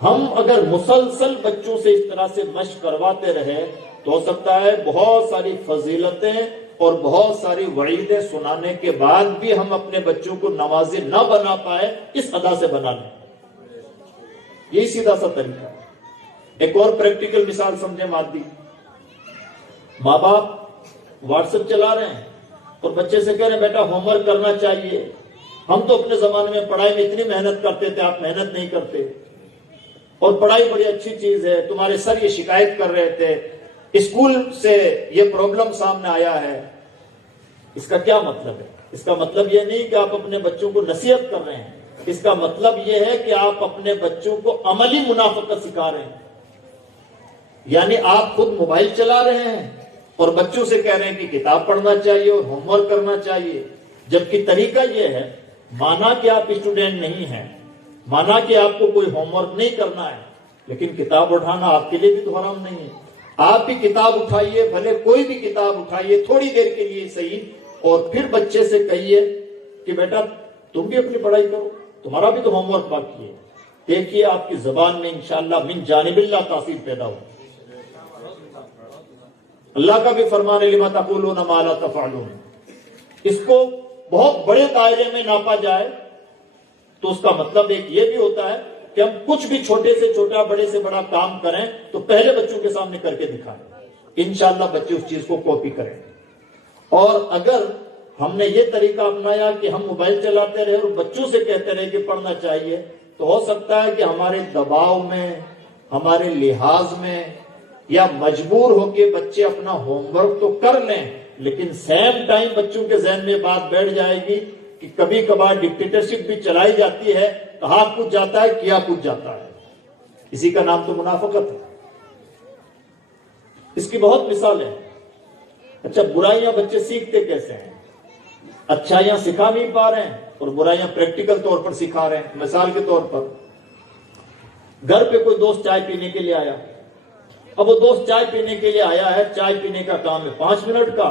ہم اگر مسلسل بچوں سے اس طرح سے مشق کرواتے رہے تو ہو سکتا ہے بہت ساری فضیلتیں اور بہت ساری وعیدیں سنانے کے بعد بھی ہم اپنے بچوں کو نمازی نہ بنا پائے، اس ادا سے بنا لیں۔ یہی سیدھا سا طریقہ ہے۔ ایک اور پریکٹیکل مثال سمجھیں مادی، ماں باپ واٹس ایپ چلا رہے ہیں اور بچے سے کہہ رہے ہیں بیٹا ہوم ورک کرنا چاہیے، ہم تو اپنے زمانے میں پڑھائی میں اتنی محنت کرتے تھے، آپ محنت نہیں کرتے، اور پڑھائی بڑی اچھی چیز ہے، تمہارے سر یہ شکایت کر رہے تھے، اسکول سے یہ پرابلم سامنے آیا ہے۔ اس کا کیا مطلب ہے؟ اس کا مطلب یہ نہیں کہ آپ اپنے بچوں کو نصیحت کر رہے ہیں، اس کا مطلب یہ ہے کہ آپ اپنے بچوں کو عملی منافقت سکھا رہے ہیں۔ یعنی آپ خود موبائل چلا رہے ہیں اور بچوں سے کہہ رہے ہیں کہ کتاب پڑھنا چاہیے اور ہوم ورک کرنا چاہیے، جبکہ طریقہ یہ ہے، مانا کہ آپ اسٹوڈنٹ نہیں ہیں، مانا کہ آپ کو کوئی ہوم ورک نہیں کرنا ہے، لیکن کتاب اٹھانا آپ کے لیے بھی تو حرام نہیں ہے۔ آپ بھی کتاب اٹھائیے، بھلے کوئی بھی کتاب اٹھائیے تھوڑی دیر کے لیے صحیح، اور پھر بچے سے کہیے کہ بیٹا تم بھی اپنی پڑھائی کرو، تمہارا بھی تو ہوم ورک باقی ہے۔ دیکھیے آپ کی زبان میں انشاءاللہ من جانب اللہ تاثیر پیدا ہو۔ اللہ کا بھی فرمان ہے لما تقولون ما لا تفعلون۔ اس کو بہت بڑے دائرے میں ناپا جائے تو اس کا مطلب ایک یہ بھی ہوتا ہے کہ ہم کچھ بھی چھوٹے سے چھوٹا بڑے سے بڑا کام کریں تو پہلے بچوں کے سامنے کر کے دکھائیں. انشاءاللہ بچے اس چیز کو کاپی کریں. اور اگر ہم نے یہ طریقہ اپنایا کہ ہم موبائل چلاتے رہے اور بچوں سے کہتے رہے کہ پڑھنا چاہیے، تو ہو سکتا ہے کہ ہمارے دباؤ میں، ہمارے لحاظ میں، یا مجبور ہو کے بچے اپنا ہوم ورک تو کر لیں، لیکن سیم ٹائم بچوں کے ذہن میں بات بیٹھ جائے گی کہ کبھی کبھار ڈکٹیٹرشپ بھی چلائی جاتی ہے، کہا کچھ جاتا ہے کیا کچھ جاتا ہے. اسی کا نام تو منافقت ہے. اس کی بہت مثال ہے. اچھا، برائیاں بچے سیکھتے کیسے ہیں؟ اچھائیاں سکھا نہیں پا رہے ہیں اور برائیاں پریکٹیکل طور پر سکھا رہے ہیں. مثال کے طور پر گھر پہ کوئی دوست چائے پینے کے لیے آیا. اب وہ دوست چائے پینے کے لیے آیا ہے، چائے پینے کا کام ہے 5 منٹ کا،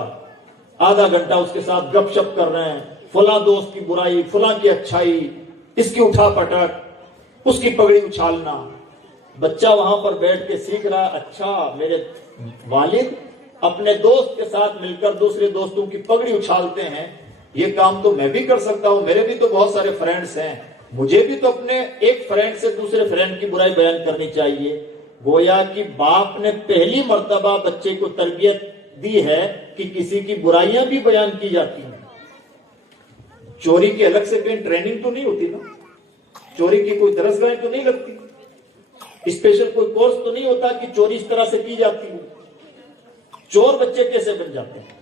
آدھا گھنٹہ اس کے ساتھ گپ شپ کر رہے ہیں، فلاں دوست کی برائی، فلاں کی اچھائی، اس کی اٹھا پٹک، اس کی پگڑی اچھالنا. بچہ وہاں پر بیٹھ کے سیکھ رہا ہے، اچھا میرے والد اپنے دوست کے ساتھ مل کر دوسرے دوستوں کی پگڑی اچھالتے ہیں، یہ کام تو میں بھی کر سکتا ہوں، میرے بھی تو بہت سارے فرینڈز ہیں، مجھے بھی تو اپنے ایک فرینڈ سے دوسرے فرینڈ کی برائی بیان کرنی چاہیے. گویا کہ باپ نے پہلی مرتبہ بچے کو تربیت دی ہے کہ کسی کی برائیاں بھی بیان کی جاتی ہیں. چوری کی الگ سے کہیں ٹریننگ تو نہیں ہوتی نا، چوری کی کوئی درسگاہیں تو نہیں لگتی، اسپیشل کوئی کورس تو نہیں ہوتا کہ چوری اس طرح سے کی جاتی ہے. چور بچے کیسے بن جاتے ہیں؟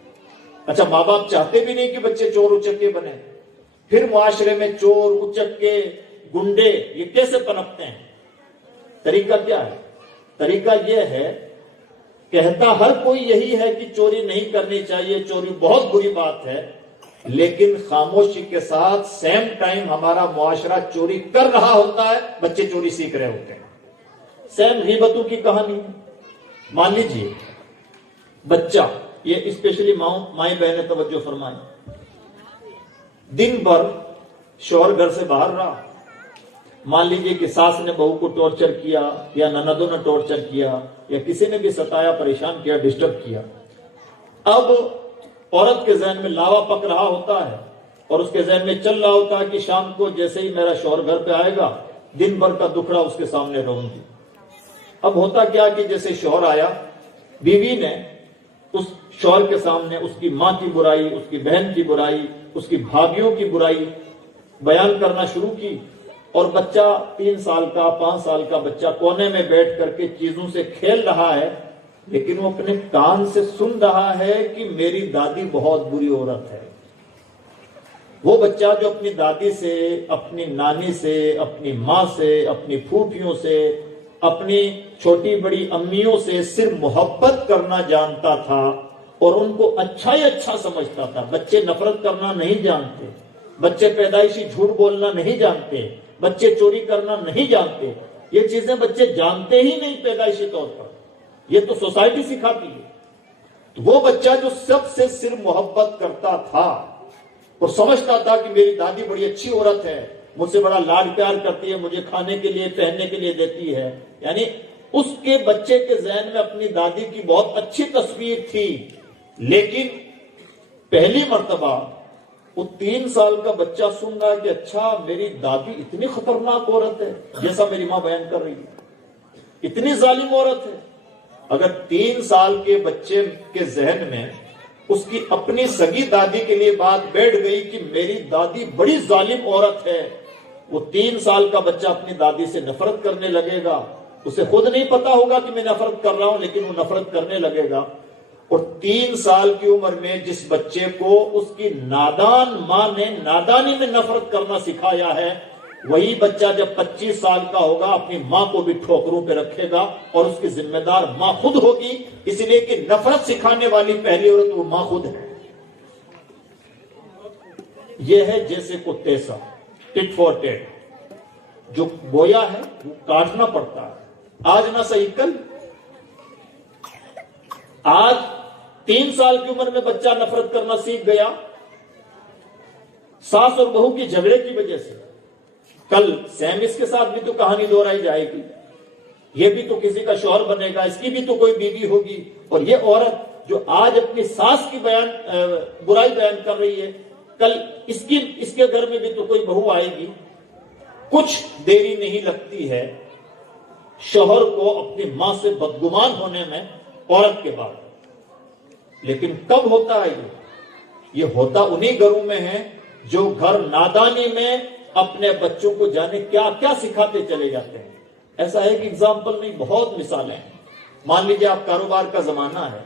اچھا، ماں باپ چاہتے بھی نہیں کہ بچے چور اچکے بنے، پھر معاشرے میں چور اچکے گنڈے یہ کیسے پنپتے ہیں؟ طریقہ کیا ہے؟ طریقہ یہ ہے، کہتا ہر کوئی یہی ہے کہ چوری نہیں کرنی چاہیے، چوری بہت بری بات ہے، لیکن خاموشی کے ساتھ سیم ٹائم ہمارا معاشرہ چوری کر رہا ہوتا ہے، بچے چوری سیکھ رہے ہوتے ہیں. سیم غیبتوں کی کہانی. مان لیجیے بچہ، یہ اسپیشلی مائیں بہنیں توجہ فرمائیں، دن بھر شوہر گھر سے باہر رہا، مان لیجیے کہ ساس نے بہو کو ٹارچر کیا، یا نندوں نے ٹارچر کیا، یا کسی نے بھی ستایا، پریشان کیا، ڈسٹرب کیا. اب عورت کے ذہن میں لاوا پک رہا ہوتا ہے اور اس کے ذہن میں چل رہا ہوتا ہے کہ شام کو جیسے ہی میرا شوہر گھر پہ آئے گا، دن بھر کا دکھڑا اس کے سامنے رہوں گی. اب ہوتا کیا کہ جیسے شوہر آیا، بیوی نے اس شوہر کے سامنے اس کی ماں کی برائی، اس کی بہن کی برائی، اس کی بھابھیوں کی برائی بیان کرنا شروع کی. اور بچہ 3 سال کا 5 سال کا بچہ کونے میں بیٹھ کر کے چیزوں سے کھیل رہا ہے، لیکن وہ اپنے کان سے سن رہا ہے کہ میری دادی بہت بری عورت ہے. وہ بچہ جو اپنی دادی سے، اپنی نانی سے، اپنی ماں سے، اپنی پھوپھیوں سے، اپنی چھوٹی بڑی امیوں سے صرف محبت کرنا جانتا تھا اور ان کو اچھا ہی اچھا سمجھتا تھا. بچے نفرت کرنا نہیں جانتے، بچے پیدائشی جھوٹ بولنا نہیں جانتے، بچے چوری کرنا نہیں جانتے. یہ چیزیں بچے جانتے ہی نہیں پیدائشی طور پر، یہ تو سوسائٹی سکھاتی ہے. تو وہ بچہ جو سب سے صرف محبت کرتا تھا اور سمجھتا تھا کہ میری دادی بڑی اچھی عورت ہے، مجھ سے بڑا لاڈ پیار کرتی ہے، مجھے کھانے کے لیے پہننے کے لیے دیتی ہے، یعنی اس کے بچے کے ذہن میں اپنی دادی کی بہت اچھی تصویر تھی. لیکن پہلی مرتبہ وہ 3 سال کا بچہ سن رہا ہے کہ اچھا میری دادی اتنی خطرناک عورت ہے، جیسا میری ماں بیان کر رہی ہے، اتنی ظالم عورت ہے. اگر 3 سال کے بچے کے ذہن میں اس کی اپنی سگی دادی کے لیے بات بیٹھ گئی کہ میری دادی بڑی ظالم عورت ہے، وہ 3 سال کا بچہ اپنی دادی سے نفرت کرنے لگے گا. اسے خود نہیں پتا ہوگا کہ میں نفرت کر رہا ہوں، لیکن وہ نفرت کرنے لگے گا. اور 3 سال کی عمر میں جس بچے کو اس کی نادان ماں نے نادانی میں نفرت کرنا سکھایا ہے، وہی بچہ جب 25 سال کا ہوگا اپنی ماں کو بھی ٹھوکروں پہ رکھے گا اور اس کی ذمہ دار ماں خود ہوگی، اس لیے کہ نفرت سکھانے والی پہلی عورت وہ ماں خود ہے. یہ ہے جیسے کو تیسا، ٹٹ فور ٹیٹ. جو گویا ہے وہ کاٹنا پڑتا ہے، آج نہ صحیح کل. آج 3 سال کی عمر میں بچہ نفرت کرنا سیکھ گیا ساس اور بہو کی جھگڑے کی وجہ سے، کل سیم اس کے ساتھ بھی تو کہانی دہرائی جائے گی، یہ بھی تو کسی کا شوہر بنے گا، اس کی بھی تو کوئی بیوی ہوگی. اور یہ عورت جو آج اپنی ساس کی برائی بیان کر رہی ہے، کل اس کے گھر میں بھی تو کوئی بہو آئے گی. کچھ دیری نہیں لگتی ہے شوہر کو اپنی ماں سے بدگمان ہونے میں عورت کے بعد. لیکن کب ہوتا ہے یہ ہوتا انہی گھروں میں ہے جو گھر نادانی میں اپنے بچوں کو جانے کیا کیا سکھاتے چلے جاتے ہیں. ایسا ہے کہ اگزامپل نہیں، بہت مثالیں ہیں. مان لیجئے آپ کاروبار کا زمانہ ہے،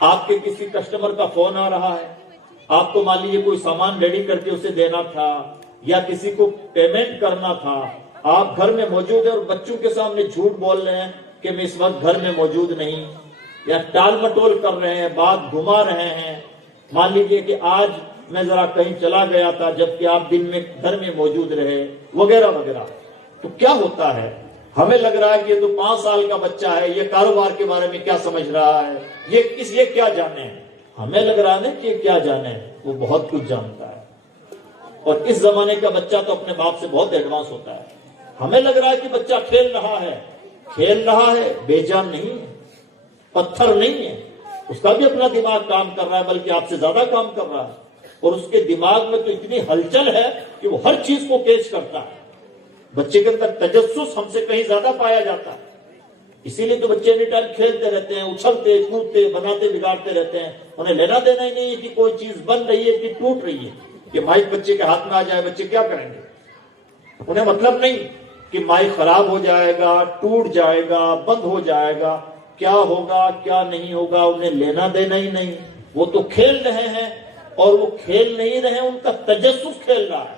آپ کے کسی کسٹمر کا فون آ رہا ہے، آپ کو مان لیجئے کوئی سامان ریڈی کر کے اسے دینا تھا یا کسی کو پیمنٹ کرنا تھا، آپ گھر میں موجود ہیں اور بچوں کے سامنے جھوٹ بول رہے ہیں کہ میں اس وقت گھر میں موجود نہیں، یا ٹال مٹول کر رہے ہیں، بات گھما رہے ہیں. مان لیجئے کہ آج میں ذرا کہیں چلا گیا تھا جبکہ آپ دن میں گھر میں موجود رہے، وغیرہ وغیرہ. تو کیا ہوتا ہے، ہمیں لگ رہا ہے کہ یہ تو 5 سال کا بچہ ہے، یہ کاروبار کے بارے میں کیا سمجھ رہا ہے، یہ کیا جانے ہیں. ہمیں لگ رہا ہے کہ یہ کیا جانے ہیں، وہ بہت کچھ جانتا ہے. اور اس زمانے کا بچہ تو اپنے باپ سے بہت ایڈوانس ہوتا ہے. ہمیں لگ رہا ہے کہ بچہ کھیل رہا ہے، بے جان نہیں ہے، پتھر نہیں ہے. اس کا بھی اپنا دماغ کام کر رہا ہے، بلکہ آپ سے زیادہ کام کر رہا ہے. اور اس کے دماغ میں تو اتنی ہلچل ہے کہ وہ ہر چیز کو کیچ کرتا ہے. بچے کے اندر تجسس ہم سے کہیں زیادہ پایا جاتا ہے. اسی لیے تو بچے اینی ٹائم کھیلتے رہتے ہیں، اچھلتے کودتے بناتے بگاڑتے رہتے ہیں. انہیں لینا دینا ہی نہیں ہے کہ کوئی چیز بن رہی ہے کہ ٹوٹ رہی ہے. کہ مائک بچے کے ہاتھ میں آ جائے، بچے کیا کریں گے؟ انہیں مطلب نہیں کہ مائک خراب ہو جائے گا، ٹوٹ جائے گا، بند ہو جائے گا، کیا ہوگا کیا نہیں ہوگا، انہیں لینا دینا ہی نہیں. وہ تو کھیل رہے ہیں، اور وہ کھیل نہیں رہے، ان کا تجسس کھیل رہا ہے.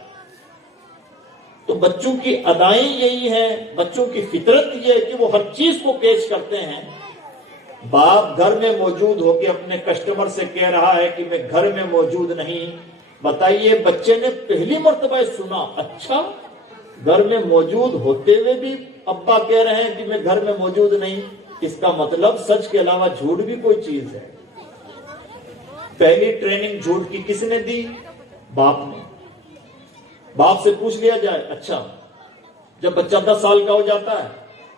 تو بچوں کی ادائیں یہی ہیں، بچوں کی فطرت یہ ہے کہ وہ ہر چیز کو کیچ کرتے ہیں. باپ گھر میں موجود ہو کے اپنے کسٹمر سے کہہ رہا ہے کہ میں گھر میں موجود نہیں. بتائیے بچے نے پہلی مرتبہ سنا، اچھا گھر میں موجود ہوتے ہوئے بھی ابا کہہ رہے ہیں کہ میں گھر میں موجود نہیں، اس کا مطلب سچ کے علاوہ جھوٹ بھی کوئی چیز ہے. پہلی ٹریننگ جھوٹ کی کس نے دی؟ باپ نے. باپ سے پوچھ لیا جائے، اچھا جب بچہ 10 سال کا ہو جاتا ہے،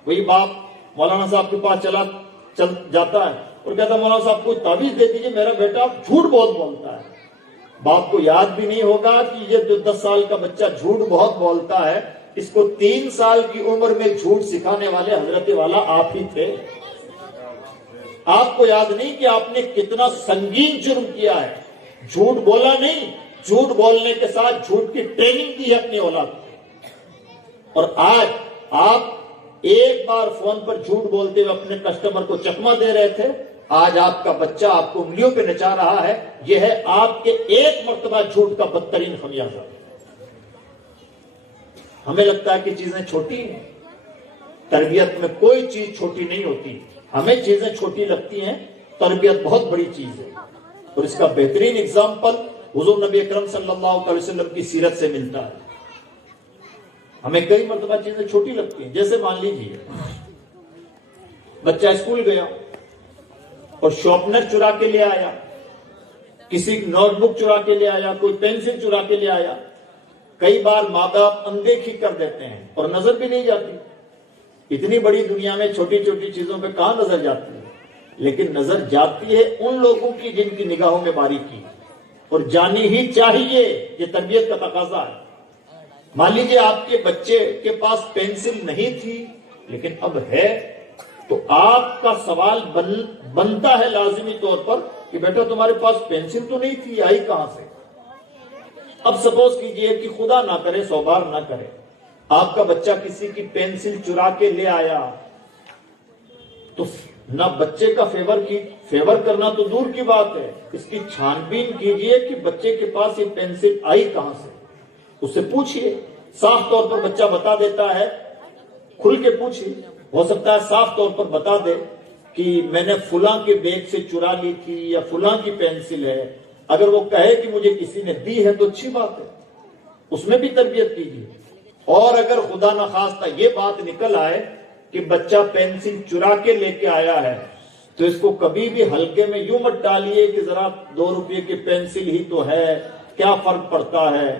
وہی باپ مولانا صاحب کے پاس چل جاتا ہے اور کہتا ہے مولانا صاحب کو تعویذ دے دیجیے، میرا بیٹا جھوٹ بہت بولتا ہے. باپ کو یاد بھی نہیں ہوگا کہ یہ جو 10 سال کا بچہ جھوٹ بہت بولتا ہے، اس کو 3 سال کی عمر میں جھوٹ سکھانے والے حضرت والا آپ ہی تھے. آپ کو یاد نہیں کہ آپ نے کتنا سنگین جرم کیا ہے. جھوٹ بولا نہیں، جھوٹ بولنے کے ساتھ جھوٹ کی ٹریننگ دی ہے اپنی اولاد کو. اور آج آپ ایک بار فون پر جھوٹ بولتے ہوئے اپنے کسٹمر کو چکما دے رہے تھے، آج آپ کا بچہ آپ کو انگلیوں پہ نچا رہا ہے. یہ ہے آپ کے ایک مرتبہ جھوٹ کا بدترین خمیازہ. ہمیں لگتا ہے کہ چیزیں چھوٹی ہیں، تربیت میں کوئی چیز چھوٹی نہیں ہوتی. ہمیں چیزیں چھوٹی لگتی ہیں، تربیت بہت بڑی چیز ہے. اور اس کا بہترین اگزامپل حضور نبی اکرم صلی اللہ علیہ وسلم کی سیرت سے ملتا ہے. ہمیں کئی مرتبہ چیزیں چھوٹی لگتی ہیں. جیسے مان لیجیے بچہ اسکول گیا اور شارپنر چرا کے لے آیا، کسی نوٹ بک چرا کے لے آیا، کوئی پینسل چرا کے لے آیا. کئی بار ماں باپ اندیکھی کر دیتے ہیں اور نظر بھی نہیں جاتی. اتنی بڑی دنیا میں چھوٹی چھوٹی چیزوں پہ کہاں نظر جاتی ہے؟ لیکن نظر جاتی ہے ان لوگوں کی جن کی نگاہوں میں باریکی، اور جانی ہی چاہیے. یہ تربیت کا تقاضا ہے. مان لیجیے آپ کے بچے کے پاس پینسل نہیں تھی لیکن اب ہے، تو آپ کا سوال بنتا ہے لازمی طور پر کہ بیٹا تمہارے پاس پینسل تو نہیں تھی، آئی کہاں سے؟ اب سپوز کیجئے کہ خدا نہ کرے، سو بار نہ کرے، آپ کا بچہ کسی کی پینسل چرا کے لے آیا، تو نہ بچے کا فیور کرنا تو دور کی بات ہے، اس کی چھان بین کیجئے کہ بچے کے پاس یہ پینسل آئی کہاں سے. اس سے پوچھئے، صاف طور پر بچہ بتا دیتا ہے، کھل کے پوچھئے. ہو سکتا ہے صاف طور پر بتا دے کہ میں نے فلاں کے بیگ سے چرا لی تھی یا فلاں کی پینسل ہے. اگر وہ کہے کہ مجھے کسی نے دی ہے تو اچھی بات ہے، اس میں بھی تربیت کیجیے. اور اگر خدا نخواستہ یہ بات نکل آئے کہ بچہ پینسل چرا کے لے کے آیا ہے، تو اس کو کبھی بھی ہلکے میں یوں مت ڈالیے کہ ذرا 2 روپے کی پینسل ہی تو ہے، کیا فرق پڑتا ہے،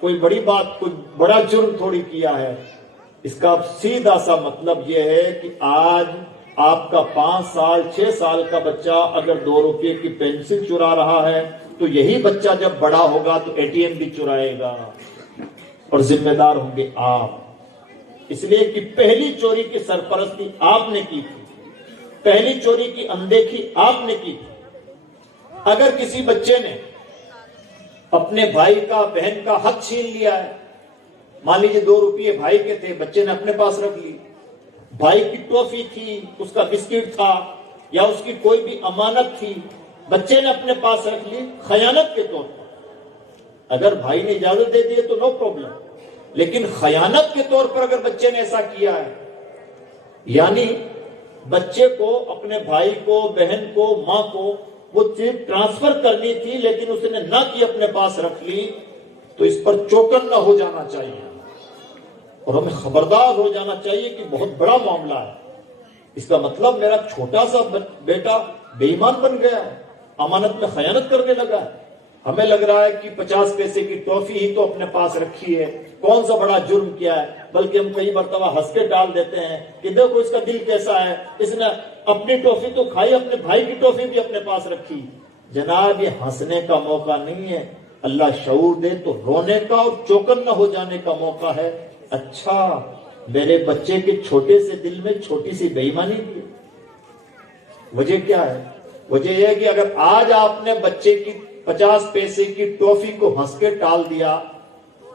کوئی بڑی بات، کوئی بڑا جرم تھوڑی کیا ہے. اس کا سیدھا سا مطلب یہ ہے کہ آج آپ کا 5 سال 6 سال کا بچہ اگر 2 روپے کی پینسل چرا رہا ہے تو یہی بچہ جب بڑا ہوگا تو ATM بھی چرائے گا. اور ذمہ دار ہوں گے آپ، اس لیے کہ پہلی چوری کی سرپرستی آپ نے کی تھی، پہلی چوری کی اندیکھی آپ نے کی تھی۔ اگر کسی بچے نے اپنے بھائی کا بہن کا حق چھین لیا ہے، مان لیجیے 2 روپے بھائی کے تھے، بچے نے اپنے پاس رکھ لی، بھائی کی ٹافی تھی، اس کا بسکٹ تھا، یا اس کی کوئی بھی امانت تھی، بچے نے اپنے پاس رکھ لی خیانت کے طور پر۔ اگر بھائی نے اجازت دے دی تو نو پرابلم، لیکن خیانت کے طور پر اگر بچے نے ایسا کیا ہے، یعنی بچے کو، اپنے بھائی کو، بہن کو، ماں کو وہ چیز ٹرانسفر کرنی تھی لیکن اس نے نہ کی، اپنے پاس رکھ لی، تو اس پر چوکن نہ ہو جانا چاہیے اور ہمیں خبردار ہو جانا چاہیے کہ بہت بڑا معاملہ ہے۔ اس کا مطلب میرا چھوٹا سا بیٹا بے ایمان بن گیا ہے، امانت میں خیانت کرنے لگا ہے۔ ہمیں لگ رہا ہے کہ 50 پیسے کی ٹافی ہی تو اپنے پاس رکھی ہے، کون سا بڑا جرم کیا ہے، بلکہ ہم کئی مرتبہ ہنس کے ڈال دیتے ہیں کہ دیکھو اس کا دل کیسا ہے، اس نے اپنی ٹافی تو کھائی، اپنے بھائی کی ٹافی بھی اپنے پاس رکھی۔ جناب یہ ہنسنے کا موقع نہیں ہے، اللہ شعور دے تو رونے کا اور چوکن نہ ہو جانے کا موقع ہے۔ اچھا میرے بچے کے چھوٹے سے دل میں چھوٹی سی بے ایمانی بھی ہے، وجہ کیا ہے؟ وجہ یہ ہے کہ اگر آج آپ نے بچے کی 50 پیسے کی ٹافی کو ہنس کے ٹال دیا،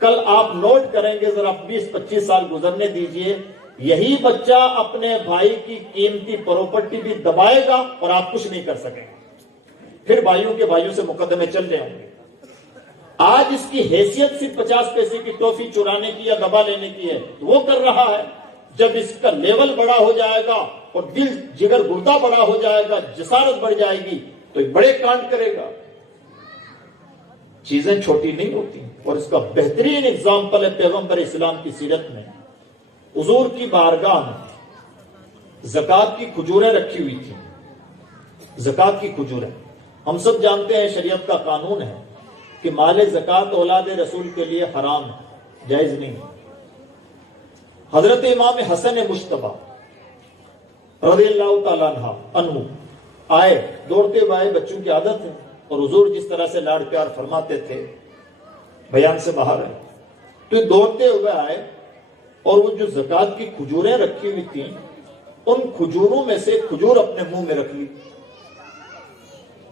کل آپ نوٹ کریں گے، ذرا 20-25 سال گزرنے دیجئے، یہی بچہ اپنے بھائی کی قیمتی پراپرٹی بھی دبائے گا اور آپ کچھ نہیں کر سکیں گے، پھر بھائیوں سے مقدمے چل رہے ہوں گے۔ آج اس کی حیثیت صرف 50 پیسے کی ٹافی چرانے کی یا دبا لینے کی ہے، وہ کر رہا ہے۔ جب اس کا لیول بڑا ہو جائے گا اور دل جگر گردہ بڑا ہو جائے گا، جسارت بڑھ جائے گی، تو ایک بڑے کانڈ کرے گا۔ چیزیں چھوٹی نہیں ہوتی، اور اس کا بہترین اگزامپل ہے پیغمبر اسلام کی سیرت میں۔ حضور کی بارگاہ میں زکوٰۃ کی کھجوریں رکھی ہوئی تھیں، زکوٰۃ کی کھجوریں۔ ہم سب جانتے ہیں شریعت کا قانون ہے کہ مال زکوٰۃ اولاد رسول کے لیے حرام ہے، جائز نہیں ہے۔ حضرت امام حسن مجتبی رضی اللہ تعالیٰ عنہ آئے، دوڑتے ہوئے، بچوں کی عادت ہے، اور حضور جس طرح سے لاڈ پیار فرماتے تھے، بیان سے باہر ہے، تو دوڑتے ہوئے آئے اور وہ جو زکوٰۃ کی کھجوریں رکھی ہوئی تھیں، ان کھجوروں میں سے کھجور اپنے منہ میں رکھ لی۔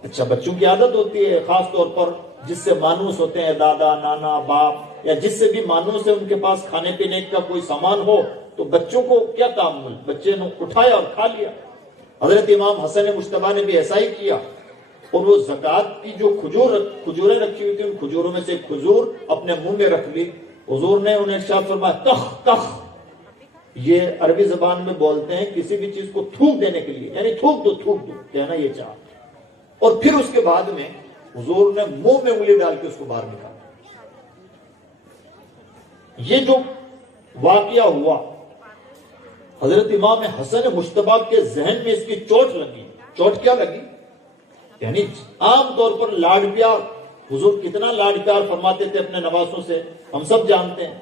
اچھا بچوں کی عادت ہوتی ہے، خاص طور پر جس سے مانوس ہوتے ہیں، دادا، نانا، باپ، یا جس سے بھی مانوس ہے، ان کے پاس کھانے پینے کا کوئی سامان ہو تو بچوں کو کیا تعامل، بچے نے اٹھایا اور کھا لیا۔ حضرت امام حسن مجتبی نے بھی ایسا ہی کیا، اور وہ زکوٰۃ کی جو کھجوریں رکھی ہوئی تھی، ان کھجوروں میں سے کھجور اپنے منہ میں رکھ لی۔ حضور نے انہیں ارشاد فرمایا، تخ تخ، یہ عربی زبان میں بولتے ہیں کسی بھی چیز کو تھوک دینے کے لیے، یعنی تھوک دو کہنا یہ چاہ۔ اور پھر اس کے بعد میں حضور نے منہ میں انگلی ڈال کے اس کو باہر نکالا۔ یہ جو واقعہ ہوا، حضرت امام حسن مجتبی کے ذہن میں اس کی چوٹ لگی۔ چوٹ کیا لگی؟ یعنی عام طور پر لاڈ پیار، حضور کتنا لاڈ پیار فرماتے تھے اپنے نواسوں سے، ہم سب جانتے ہیں،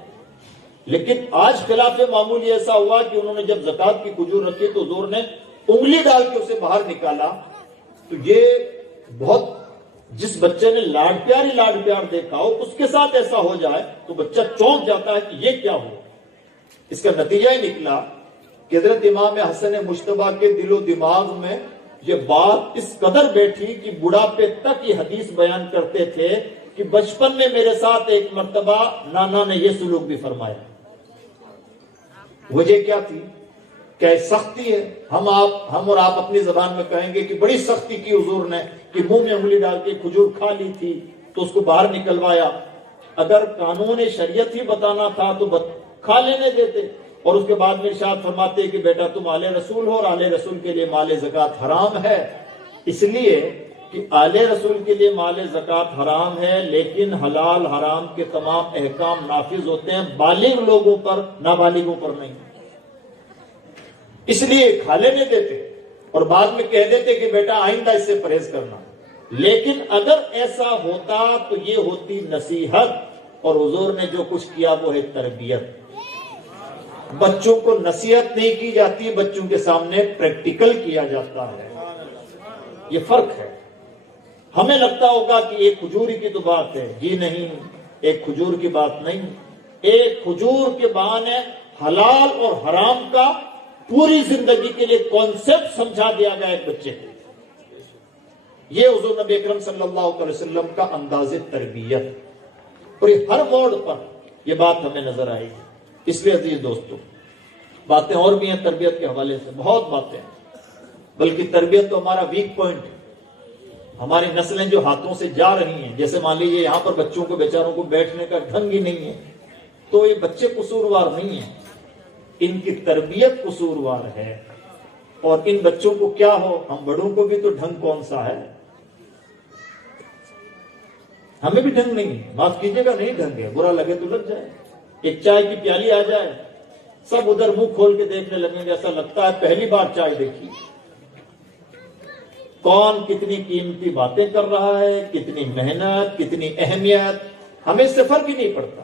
لیکن آج خلاف معمول یہ ایسا ہوا کہ انہوں نے جب زکوٰۃ کی کھجور رکھی تو حضور نے انگلی ڈال کے اسے باہر نکالا۔ تو یہ بہت، جس بچے نے لاڈ پیار دیکھا ہو، اس کے ساتھ ایسا ہو جائے تو بچہ چونک جاتا ہے کہ یہ کیا ہوا۔ اس کا نتیجہ ہی نکلا کہ حضرت امام حسن مجتبی کے دل و دماغ میں یہ بات اس قدر بیٹھی کہ بڑھاپے تک یہ حدیث بیان کرتے تھے کہ بچپن میں میرے ساتھ ایک مرتبہ نانا نے یہ سلوک بھی فرمایا۔ وجہ کیا تھی؟ کیا سختی ہے؟ ہم اور آپ اپنی زبان میں کہیں گے کہ بڑی سختی کی حضور نے کہ منہ میں انگلی ڈال کے کھجور کھا لی تھی تو اس کو باہر نکلوایا۔ اگر قانون شریعت ہی بتانا تھا تو کھا لینے دیتے، اور اس کے بعد میں ارشاد فرماتے کہ بیٹا تم آل رسول ہو، اور آل رسول کے لیے مال زکوٰۃ حرام ہے، اس لیے کہ آل رسول کے لیے مال زکوٰۃ حرام ہے، لیکن حلال حرام کے تمام احکام نافذ ہوتے ہیں بالغ لوگوں پر، نابالغوں پر نہیں۔ اس لیے کھا لینے دیتے اور بعد میں کہہ دیتے کہ بیٹا آئندہ اس سے پرہیز کرنا۔ لیکن اگر ایسا ہوتا تو یہ ہوتی نصیحت، اور حضور نے جو کچھ کیا وہ ہے تربیت۔ بچوں کو نصیحت نہیں کی جاتی، بچوں کے سامنے پریکٹیکل کیا جاتا ہے، یہ فرق ہے۔ ہمیں لگتا ہوگا کہ ایک کھجور کی تو بات ہے، جی نہیں، ایک کھجور کی بات نہیں۔ ایک کھجور کے بہانے حلال اور حرام کا پوری زندگی کے لیے کانسیپٹ سمجھا دیا گیا ایک بچے کو. یہ حضور نبی اکرم صلی اللہ علیہ وسلم کا انداز تربیت، اور یہ ہر موڑ پر یہ بات ہمیں نظر آئے گی. اس لیے عزیز دوستو، باتیں اور بھی ہیں تربیت کے حوالے سے، بہت باتیں ہیں، بلکہ تربیت تو ہمارا ویک پوائنٹ ہے. ہماری نسلیں جو ہاتھوں سے جا رہی ہیں، جیسے مان لیجیے یہاں پر بچوں کو بیچاروں کو بیٹھنے کا ڈھنگ ہی نہیں ہے، تو یہ بچے قصوروار نہیں ہیں، ان کی تربیت قصوروار ہے. اور ان بچوں کو کیا ہو، ہم بڑوں کو بھی تو ڈھنگ کون سا ہے، ہمیں بھی ڈھنگ نہیں ہے. معاف کیجیے گا، نہیں ڈھنگ ہے، برا لگے تو لگ جائے. ایک چائے کی پیالی آ جائے، سب ادھر منہ کھول کے دیکھنے لگیں گے، ایسا لگتا ہے پہلی بار چائے دیکھی. کون کتنی قیمتی باتیں کر رہا ہے، کتنی محنت، کتنی اہمیت، ہمیں اس سے فرق ہی نہیں پڑتا.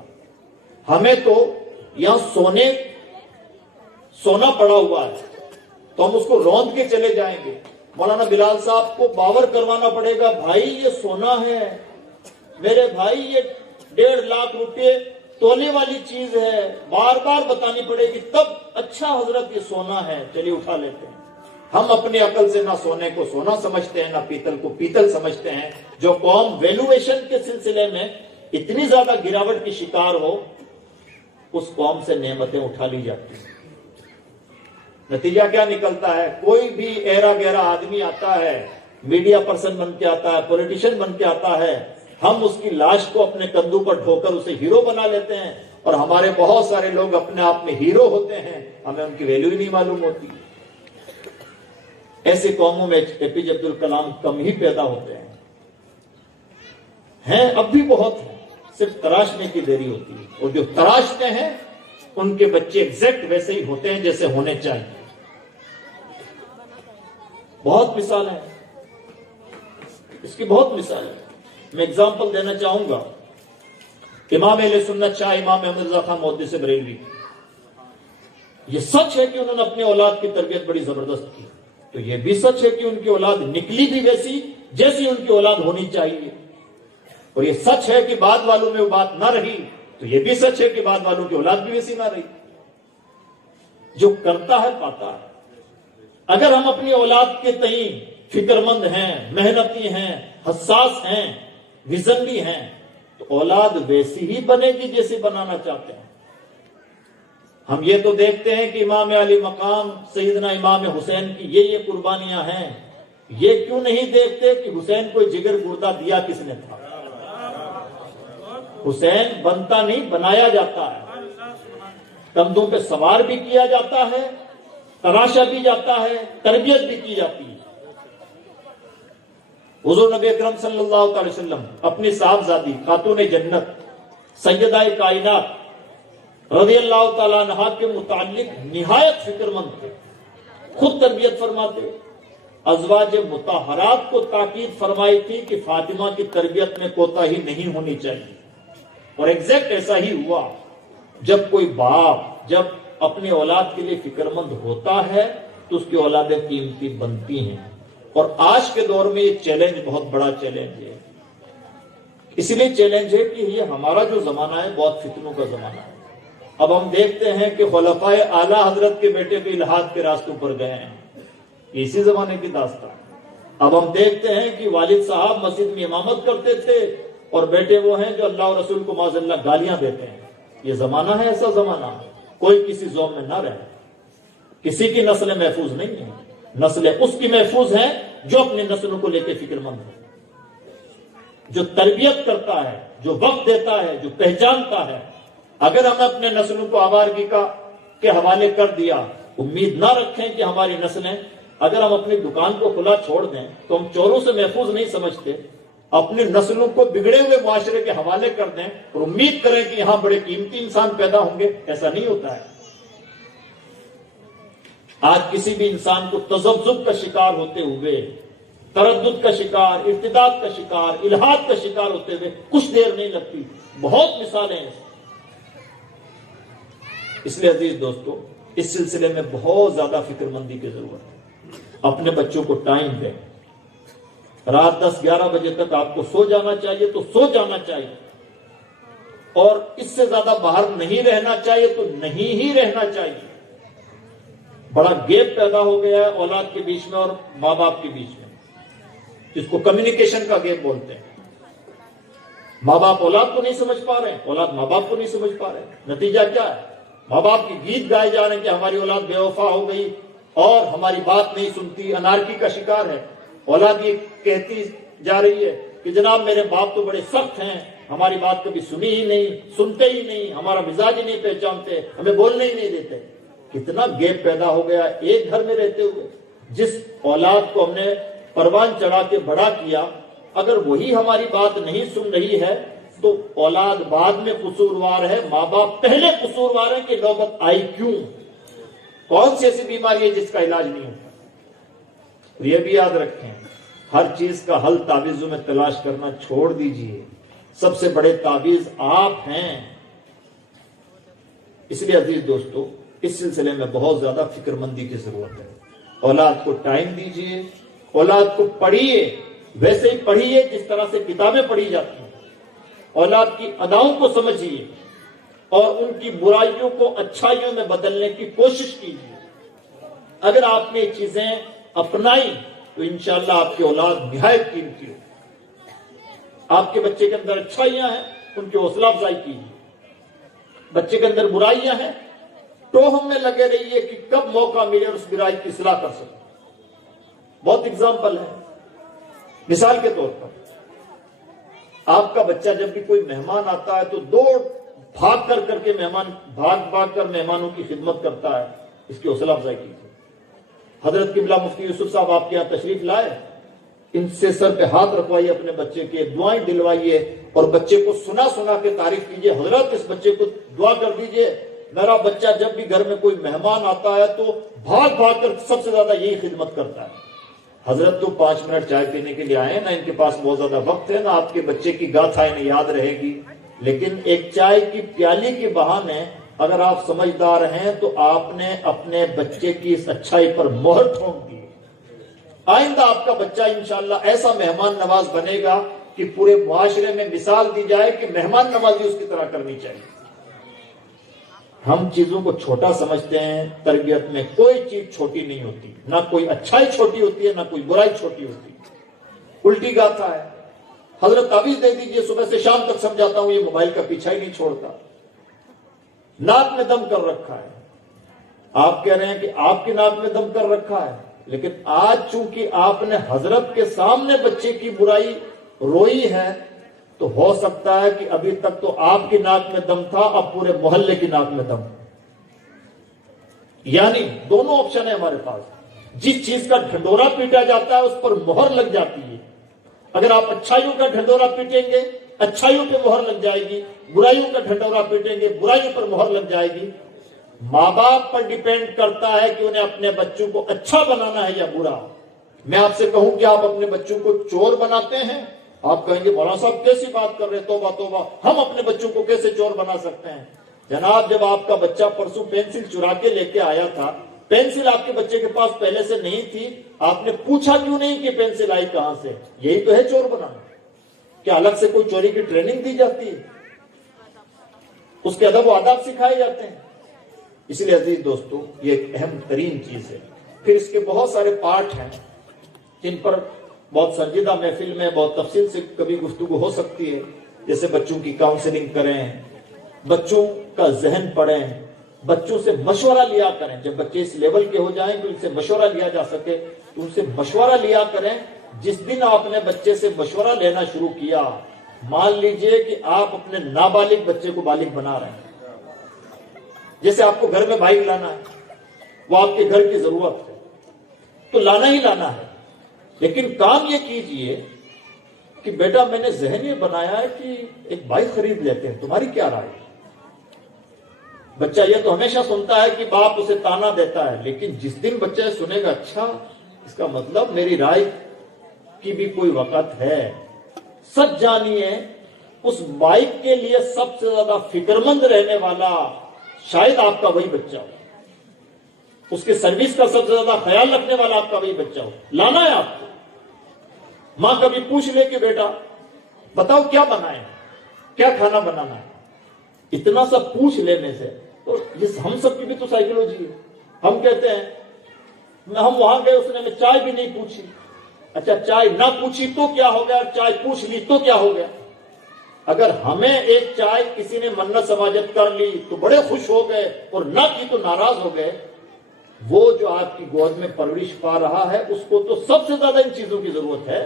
ہمیں تو یہاں سونا پڑا ہوا ہے، تو ہم اس کو روند کے چلے جائیں گے. مولانا بلال صاحب کو باور کروانا پڑے گا، بھائی یہ سونا ہے میرے بھائی، یہ 1.5 لاکھ روپے تولے والی چیز ہے، بار بار بتانی پڑے گی تب اچھا حضرت یہ سونا ہے، چلیے اٹھا لیتے ہیں. ہم اپنی عقل سے نہ سونے کو سونا سمجھتے ہیں، نہ پیتل کو پیتل سمجھتے ہیں. جو قوم ویلویشن کے سلسلے میں اتنی زیادہ گراوٹ کی شکار ہو، اس قوم سے نعمتیں اٹھا لی جاتی ہیں. نتیجہ کیا نکلتا ہے؟ کوئی بھی ایرا گہرا آدمی آتا ہے، میڈیا پرسن بن کے آتا ہے، پولیٹیشین بن کے آتا ہے، ہم اس کی لاش کو اپنے کندھوں پر ڈھو کر اسے ہیرو بنا لیتے ہیں. اور ہمارے بہت سارے لوگ اپنے آپ میں ہیرو ہوتے ہیں، ہمیں ان کی ویلیو ہی نہیں معلوم ہوتی. ایسی قوموں میں اے پی جے عبد الکلام کم ہی پیدا ہوتے ہیں، اب بھی بہت ہیں، صرف تراشنے کی دیری ہوتی ہے. اور جو تراشتے ہیں ان کے بچے ایگزیکٹ ویسے ہی ہوتے ہیں جیسے ہونے چاہیے. بہت مثال ہے اس کی، بہت مثال ہے. میں اگزامپل دینا چاہوں گا. امام اہل سنت شاہ امام احمد رضا خان محدث بریلوی، یہ سچ ہے کہ انہوں نے اپنی اولاد کی تربیت بڑی زبردست کی، تو یہ بھی سچ ہے کہ ان کی اولاد نکلی بھی ویسی جیسی ان کی اولاد ہونی چاہیے. اور یہ سچ ہے کہ بعد والوں میں وہ بات نہ رہی، تو یہ بھی سچ ہے کہ بعد والوں کی اولاد بھی ویسی نہ رہی. جو کرتا ہے پاتا ہے. اگر ہم اپنی اولاد کے تئیں فکر مند ہیں، محنتی ہیں، حساس ہیں، ویژنری ہیں، تو اولاد ویسی ہی بنے گی جیسے بنانا چاہتے ہیں. ہم یہ تو دیکھتے ہیں کہ امام علی مقام سیدنا امام حسین کی یہ قربانیاں ہیں، یہ کیوں نہیں دیکھتے کہ حسین کو جگر گردہ دیا کس نے تھا؟ حسین بنتا نہیں، بنایا جاتا ہے، کندھوں پہ سوار بھی کیا جاتا ہے، تراشا بھی جاتا ہے، تربیت بھی کی جاتی ہے. حضور نبی اکرم صلی اللہ علیہ وسلم اپنی صاحبزادی خاتون جنت سیدہ کائنات رضی اللہ تعالیٰ عنہا کے متعلق نہایت فکر مند تھے، خود تربیت فرماتے. ازواج مطہرات کو تاکید فرمائی تھی کہ فاطمہ کی تربیت میں کوتاہی نہیں ہونی چاہیے. اور ایگزیکٹ ایسا ہی ہوا. جب کوئی باپ جب اپنی اولاد کے لیے فکر مند ہوتا ہے تو اس کی اولادیں قیمتی بنتی ہیں. اور آج کے دور میں یہ چیلنج بہت بڑا چیلنج ہے. اس لیے چیلنج ہے کہ یہ ہمارا جو زمانہ ہے بہت فتنوں کا زمانہ ہے. اب ہم دیکھتے ہیں کہ خلفائے اعلیٰ حضرت کے بیٹے بھی الحاد کے راستوں پر گئے ہیں، اسی زمانے کی داستان. اب ہم دیکھتے ہیں کہ والد صاحب مسجد میں امامت کرتے تھے اور بیٹے وہ ہیں جو اللہ اور رسول کو معاذ اللہ گالیاں دیتے ہیں. یہ زمانہ ہے، ایسا زمانہ. کوئی کسی زوم میں نہ رہے، کسی کی نسلیں محفوظ نہیں ہیں. نسلیں اس کی محفوظ ہیں جو اپنی نسلوں کو لے کے فکر مند ہے، جو تربیت کرتا ہے، جو وقت دیتا ہے، جو پہچانتا ہے. اگر ہم اپنے نسلوں کو آوارگی کے حوالے کر دیا، امید نہ رکھیں کہ ہماری نسلیں، اگر ہم اپنی دکان کو کھلا چھوڑ دیں تو ہم چوروں سے محفوظ نہیں سمجھتے. اپنی نسلوں کو بگڑے ہوئے معاشرے کے حوالے کر دیں اور امید کریں کہ یہاں بڑے قیمتی انسان پیدا ہوں گے، ایسا نہیں ہوتا ہے. آج کسی بھی انسان کو تذبذب کا شکار ہوتے ہوئے، تردد کا شکار، ارتداد کا شکار، الحاد کا شکار ہوتے ہوئے کچھ دیر نہیں لگتی. بہت مثالیں ہیں. اس لیے عزیز دوستو، اس سلسلے میں بہت زیادہ فکر مندی کی ضرورت ہے. اپنے بچوں کو ٹائم دیں. رات 10-11 بجے تک آپ کو سو جانا چاہیے تو سو جانا چاہیے. اور اس سے زیادہ باہر نہیں رہنا چاہیے تو نہیں ہی رہنا چاہیے. بڑا گیپ پیدا ہو گیا ہے اولاد کے بیچ میں اور ماں باپ کے بیچ میں، جس کو کمیونیکیشن کا گیپ بولتے ہیں. ماں باپ اولاد کو نہیں سمجھ پا رہے ہیں، اولاد ماں باپ کو نہیں سمجھ پا رہے ہیں. نتیجہ کیا ہے؟ ماں باپ کے گیت گائے جا رہے ہیں کہ ہماری اولاد بے وفا ہو گئی اور ہماری بات نہیں سنتی، انارکی کا شکار ہے. اولاد یہ کہتی جا رہی ہے کہ جناب میرے باپ تو بڑے سخت ہیں، ہماری بات کبھی سنی ہی نہیں، سنتے ہی نہیں، ہمارا مزاج ہی نہیں پہچانتے، ہمیں بولنے ہی نہیں دیتے. کتنا گیپ پیدا ہو گیا ایک گھر میں رہتے ہوئے. جس اولاد کو ہم نے پروان چڑھا کے بڑا کیا، اگر وہی ہماری بات نہیں سن رہی ہے تو اولاد بعد میں قصوروار ہے، ماں باپ پہلے قصوروار ہے کہ نوبت آئی کیوں. کون سی ایسی بیماری ہے جس کا علاج نہیں ہوتا؟ یہ بھی یاد رکھیں، ہر چیز کا حل تعویذوں میں تلاش کرنا چھوڑ دیجئے. سب سے بڑے تعویذ آپ ہیں. اس لیے عزیز دوستو، اس سلسلے میں بہت زیادہ فکر مندی کی ضرورت ہے. اولاد کو ٹائم دیجئے، اولاد کو پڑھیے، ویسے ہی پڑھیے جس طرح سے کتابیں پڑھی جاتی ہیں. اولاد کی اداؤں کو سمجھیے اور ان کی برائیوں کو اچھائیوں میں بدلنے کی کوشش کیجیے. اگر آپ نے یہ چیزیں اپنائی تو انشاءاللہ آپ کی اولاد نہایت قیمتی ہو. آپ کے بچے کے اندر اچھائیاں ہیں، ان کی حوصلہ افزائی کیجیے. بچے کے اندر برائیاں ہیں، توہم میں لگے رہیے کہ کب موقع ملے اور اس برائی کی اصلاح کر سکیں. بہت اگزامپل ہے. مثال کے طور پر آپ کا بچہ جب بھی کوئی مہمان آتا ہے تو دوڑ بھاگ کر کے مہمانوں کی خدمت کرتا ہے. اس کی حوصلہ افزائی کیجیے. حضرت قبلہ مفتی یوسف صاحب آپ کے یہاں تشریف لائے، ان سے سر پہ ہاتھ رکھوائیے اپنے بچے کے، دعائیں دلوائیے اور بچے کو سنا کے تعریف کیجیے. حضرت اس بچے کو دعا کر دیجیے، میرا بچہ جب بھی گھر میں کوئی مہمان آتا ہے تو بھاگ کر سب سے زیادہ یہی خدمت کرتا ہے. حضرت تو 5 منٹ چائے پینے کے لیے آئے، نہ ان کے پاس بہت زیادہ وقت ہے، نہ آپ کے بچے کی گاتھا انہیں یاد رہے گی، لیکن ایک چائے کی پیالی کے بہانے اگر آپ سمجھدار ہیں تو آپ نے اپنے بچے کی اس اچھائی پر مہر ٹھونک دی. آئندہ آپ کا بچہ انشاءاللہ ایسا مہمان نواز بنے گا کہ پورے معاشرے میں مثال دی جائے کہ مہمان نوازی اس کی طرح کرنی چاہیے. ہم چیزوں کو چھوٹا سمجھتے ہیں، تربیت میں کوئی چیز چھوٹی نہیں ہوتی، نہ کوئی اچھائی چھوٹی ہوتی ہے نہ کوئی برائی چھوٹی ہوتی ہے. الٹی گاتا ہے. حضرت تعویذ دے دیجئے، صبح سے شام تک سمجھاتا ہوں، یہ موبائل کا پیچھا ہی نہیں چھوڑتا. ناک میں دم کر رکھا ہے. آپ کہہ رہے ہیں کہ آپ کی ناک میں دم کر رکھا ہے، لیکن آج چونکہ آپ نے حضرت کے سامنے بچے کی برائی روئی ہے تو ہو سکتا ہے کہ ابھی تک تو آپ کی ناک میں دم تھا، اب پورے محلے کی ناک میں دم. یعنی دونوں آپشن ہیں ہمارے پاس. جس چیز کا ڈھنڈورا پیٹا جاتا ہے اس پر مہر لگ جاتی ہے. اگر آپ اچھائیوں کا ڈھنڈورا پیٹیں گے اچھائیوں پہ مہر لگ جائے گی، برائیوں کا ڈھنڈورا پیٹیں گے برائیوں پر مہر لگ جائے گی. ماں باپ پر ڈیپینڈ کرتا ہے کہ انہیں اپنے بچوں کو اچھا بنانا ہے یا برا. میں آپ سے کہوں کہ آپ اپنے بچوں کو چور بناتے ہیں، آپ کہیں گے مولانا صاحب کیسی بات کر رہے، توبہ توبہ، ہم اپنے بچوں کو کیسے چور بنا سکتے ہیں؟ جناب جب آپ کا بچہ پرسوں پینسل چرا کے لے کے آیا تھا، پینسل آپ کے بچے کے پاس پہلے سے نہیں تھی، آپ نے پوچھا کیوں نہیں کہ پینسل آئی کہاں سے؟ یہی تو ہے چور بنانا. کیا الگ سے کوئی چوری کی ٹریننگ دی جاتی ہے؟ اس کے ادب و آداب سکھائے جاتے ہیں؟ اس لیے عزیز دوستو یہ ایک اہم ترین چیز ہے. پھر اس کے بہت سارے پارٹ ہیں جن پر بہت سنجیدہ محفل میں بہت تفصیل سے کبھی گفتگو ہو سکتی ہے. جیسے بچوں کی کاؤنسلنگ کریں، بچوں کا ذہن پڑھیں، بچوں سے مشورہ لیا کریں. جب بچے اس لیول کے ہو جائیں تو ان سے مشورہ لیا جا سکے تو ان سے مشورہ لیا کریں. جس دن آپ نے بچے سے مشورہ لینا شروع کیا، مان لیجئے کہ آپ اپنے نابالغ بچے کو بالغ بنا رہے ہیں. جیسے آپ کو گھر میں بائک لانا ہے، وہ آپ کے گھر کی ضرورت ہے تو لانا ہی لانا ہے، لیکن کام یہ کیجئے کہ بیٹا میں نے ذہن یہ بنایا ہے کہ ایک بائک خرید لیتے ہیں، تمہاری کیا رائے؟ بچہ یہ تو ہمیشہ سنتا ہے کہ باپ اسے تانا دیتا ہے، لیکن جس دن بچہ سنے گا اچھا اس کا مطلب میری رائے کی بھی کوئی وقت ہے. سچ جانیے اس بائک کے لیے سب سے زیادہ فکر مند رہنے والا شاید آپ کا وہی بچہ ہو. اس کے سروس کا سب سے زیادہ خیال رکھنے والا آپ کا وہی بچہ ہو. لانا ہے آپ کو. ماں کبھی پوچھ لے کہ بیٹا بتاؤ کیا بنائیں، کیا کھانا بنانا ہے، اتنا سب پوچھ لینے سے تو یہ ہم سب کی بھی تو سائیکولوجی ہے. ہم کہتے ہیں ہم وہاں گئے, اس نے ہمیں چائے بھی نہیں پوچھی. اچھا چائے نہ پوچھی تو کیا ہو گیا, اور چائے پوچھ لی تو کیا ہو گیا؟ اگر ہمیں ایک چائے کسی نے منت سماجت کر لی تو بڑے خوش ہو گئے, اور نہ کی تو ناراض ہو گئے. وہ جو آپ کی گود میں پرورش پا رہا ہے اس کو تو سب سے زیادہ ان چیزوں کی ضرورت ہے.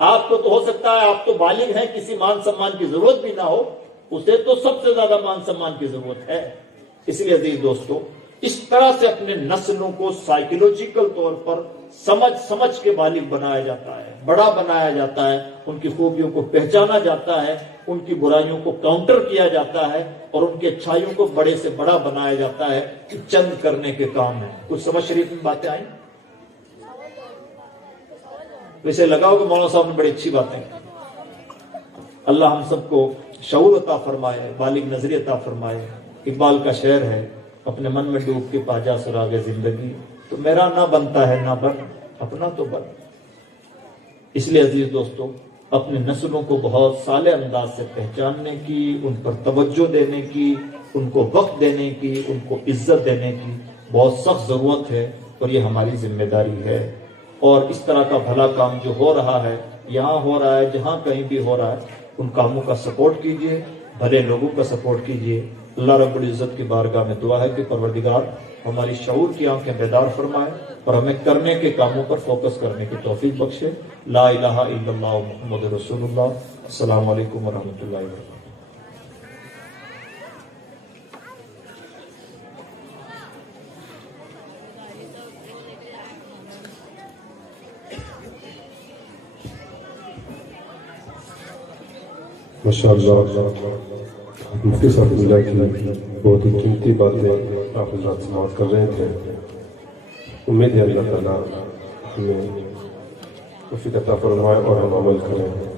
آپ کو تو ہو سکتا ہے آپ تو بالغ ہیں, کسی مان سمان کی ضرورت بھی نہ ہو, اسے تو سب سے زیادہ مان سمان کی ضرورت ہے. اس لیے عزیز دوستو, اس طرح سے اپنے نسلوں کو سائیکولوجیکل طور پر سمجھ کے بالغ بنایا جاتا ہے, بڑا بنایا جاتا ہے, ان کی خوبیوں کو پہچانا جاتا ہے, ان کی برائیوں کو کاؤنٹر کیا جاتا ہے, اور ان کی اچھائیوں کو بڑے سے بڑا بنایا جاتا ہے. چند کرنے کے کام ہیں. کچھ سمجھ شریف میں باتیں آئیں؟ ویسے لگاؤ کہ مولانا صاحب نے بڑی اچھی باتیں کی. اللہ ہم سب کو شعور عطا فرمائے, بالغ نظری عطا فرمائے. اقبال کا شعر ہے, اپنے من میں ڈوب کے پاجا سراغ زندگی, تو میرا نہ بنتا ہے نہ بن, اپنا تو بن. اس لیے عزیز دوستو, اپنے نسلوں کو بہت صالح انداز سے پہچاننے کی, ان پر توجہ دینے کی, ان کو وقت دینے کی, ان کو عزت دینے کی بہت سخت ضرورت ہے, اور یہ ہماری ذمہ داری ہے. اور اس طرح کا بھلا کام جو ہو رہا ہے, یہاں ہو رہا ہے, جہاں کہیں بھی ہو رہا ہے, ان کاموں کا سپورٹ کیجئے, بھلے لوگوں کا سپورٹ کیجئے. اللہ رب العزت کی بارگاہ میں دعا ہے کہ پروردگار ہماری شعور کی آنکھیں بیدار فرمائے, اور ہمیں کرنے کے کاموں پر فوکس کرنے کی توفیق بخشے. لا الہ الا اللہ محمد رسول اللہ. السلام علیکم ورحمۃ اللہ وبرکاتہ. ماشاءاللہ مفتی صاحب اللہ کی بہت ہی قیمتی باتیں آپ حضرات سماعت کر رہے تھے. امید ہے اللہ تعالیٰ ہمیں توفیق عطا فرمائے اور ہم عمل کریں.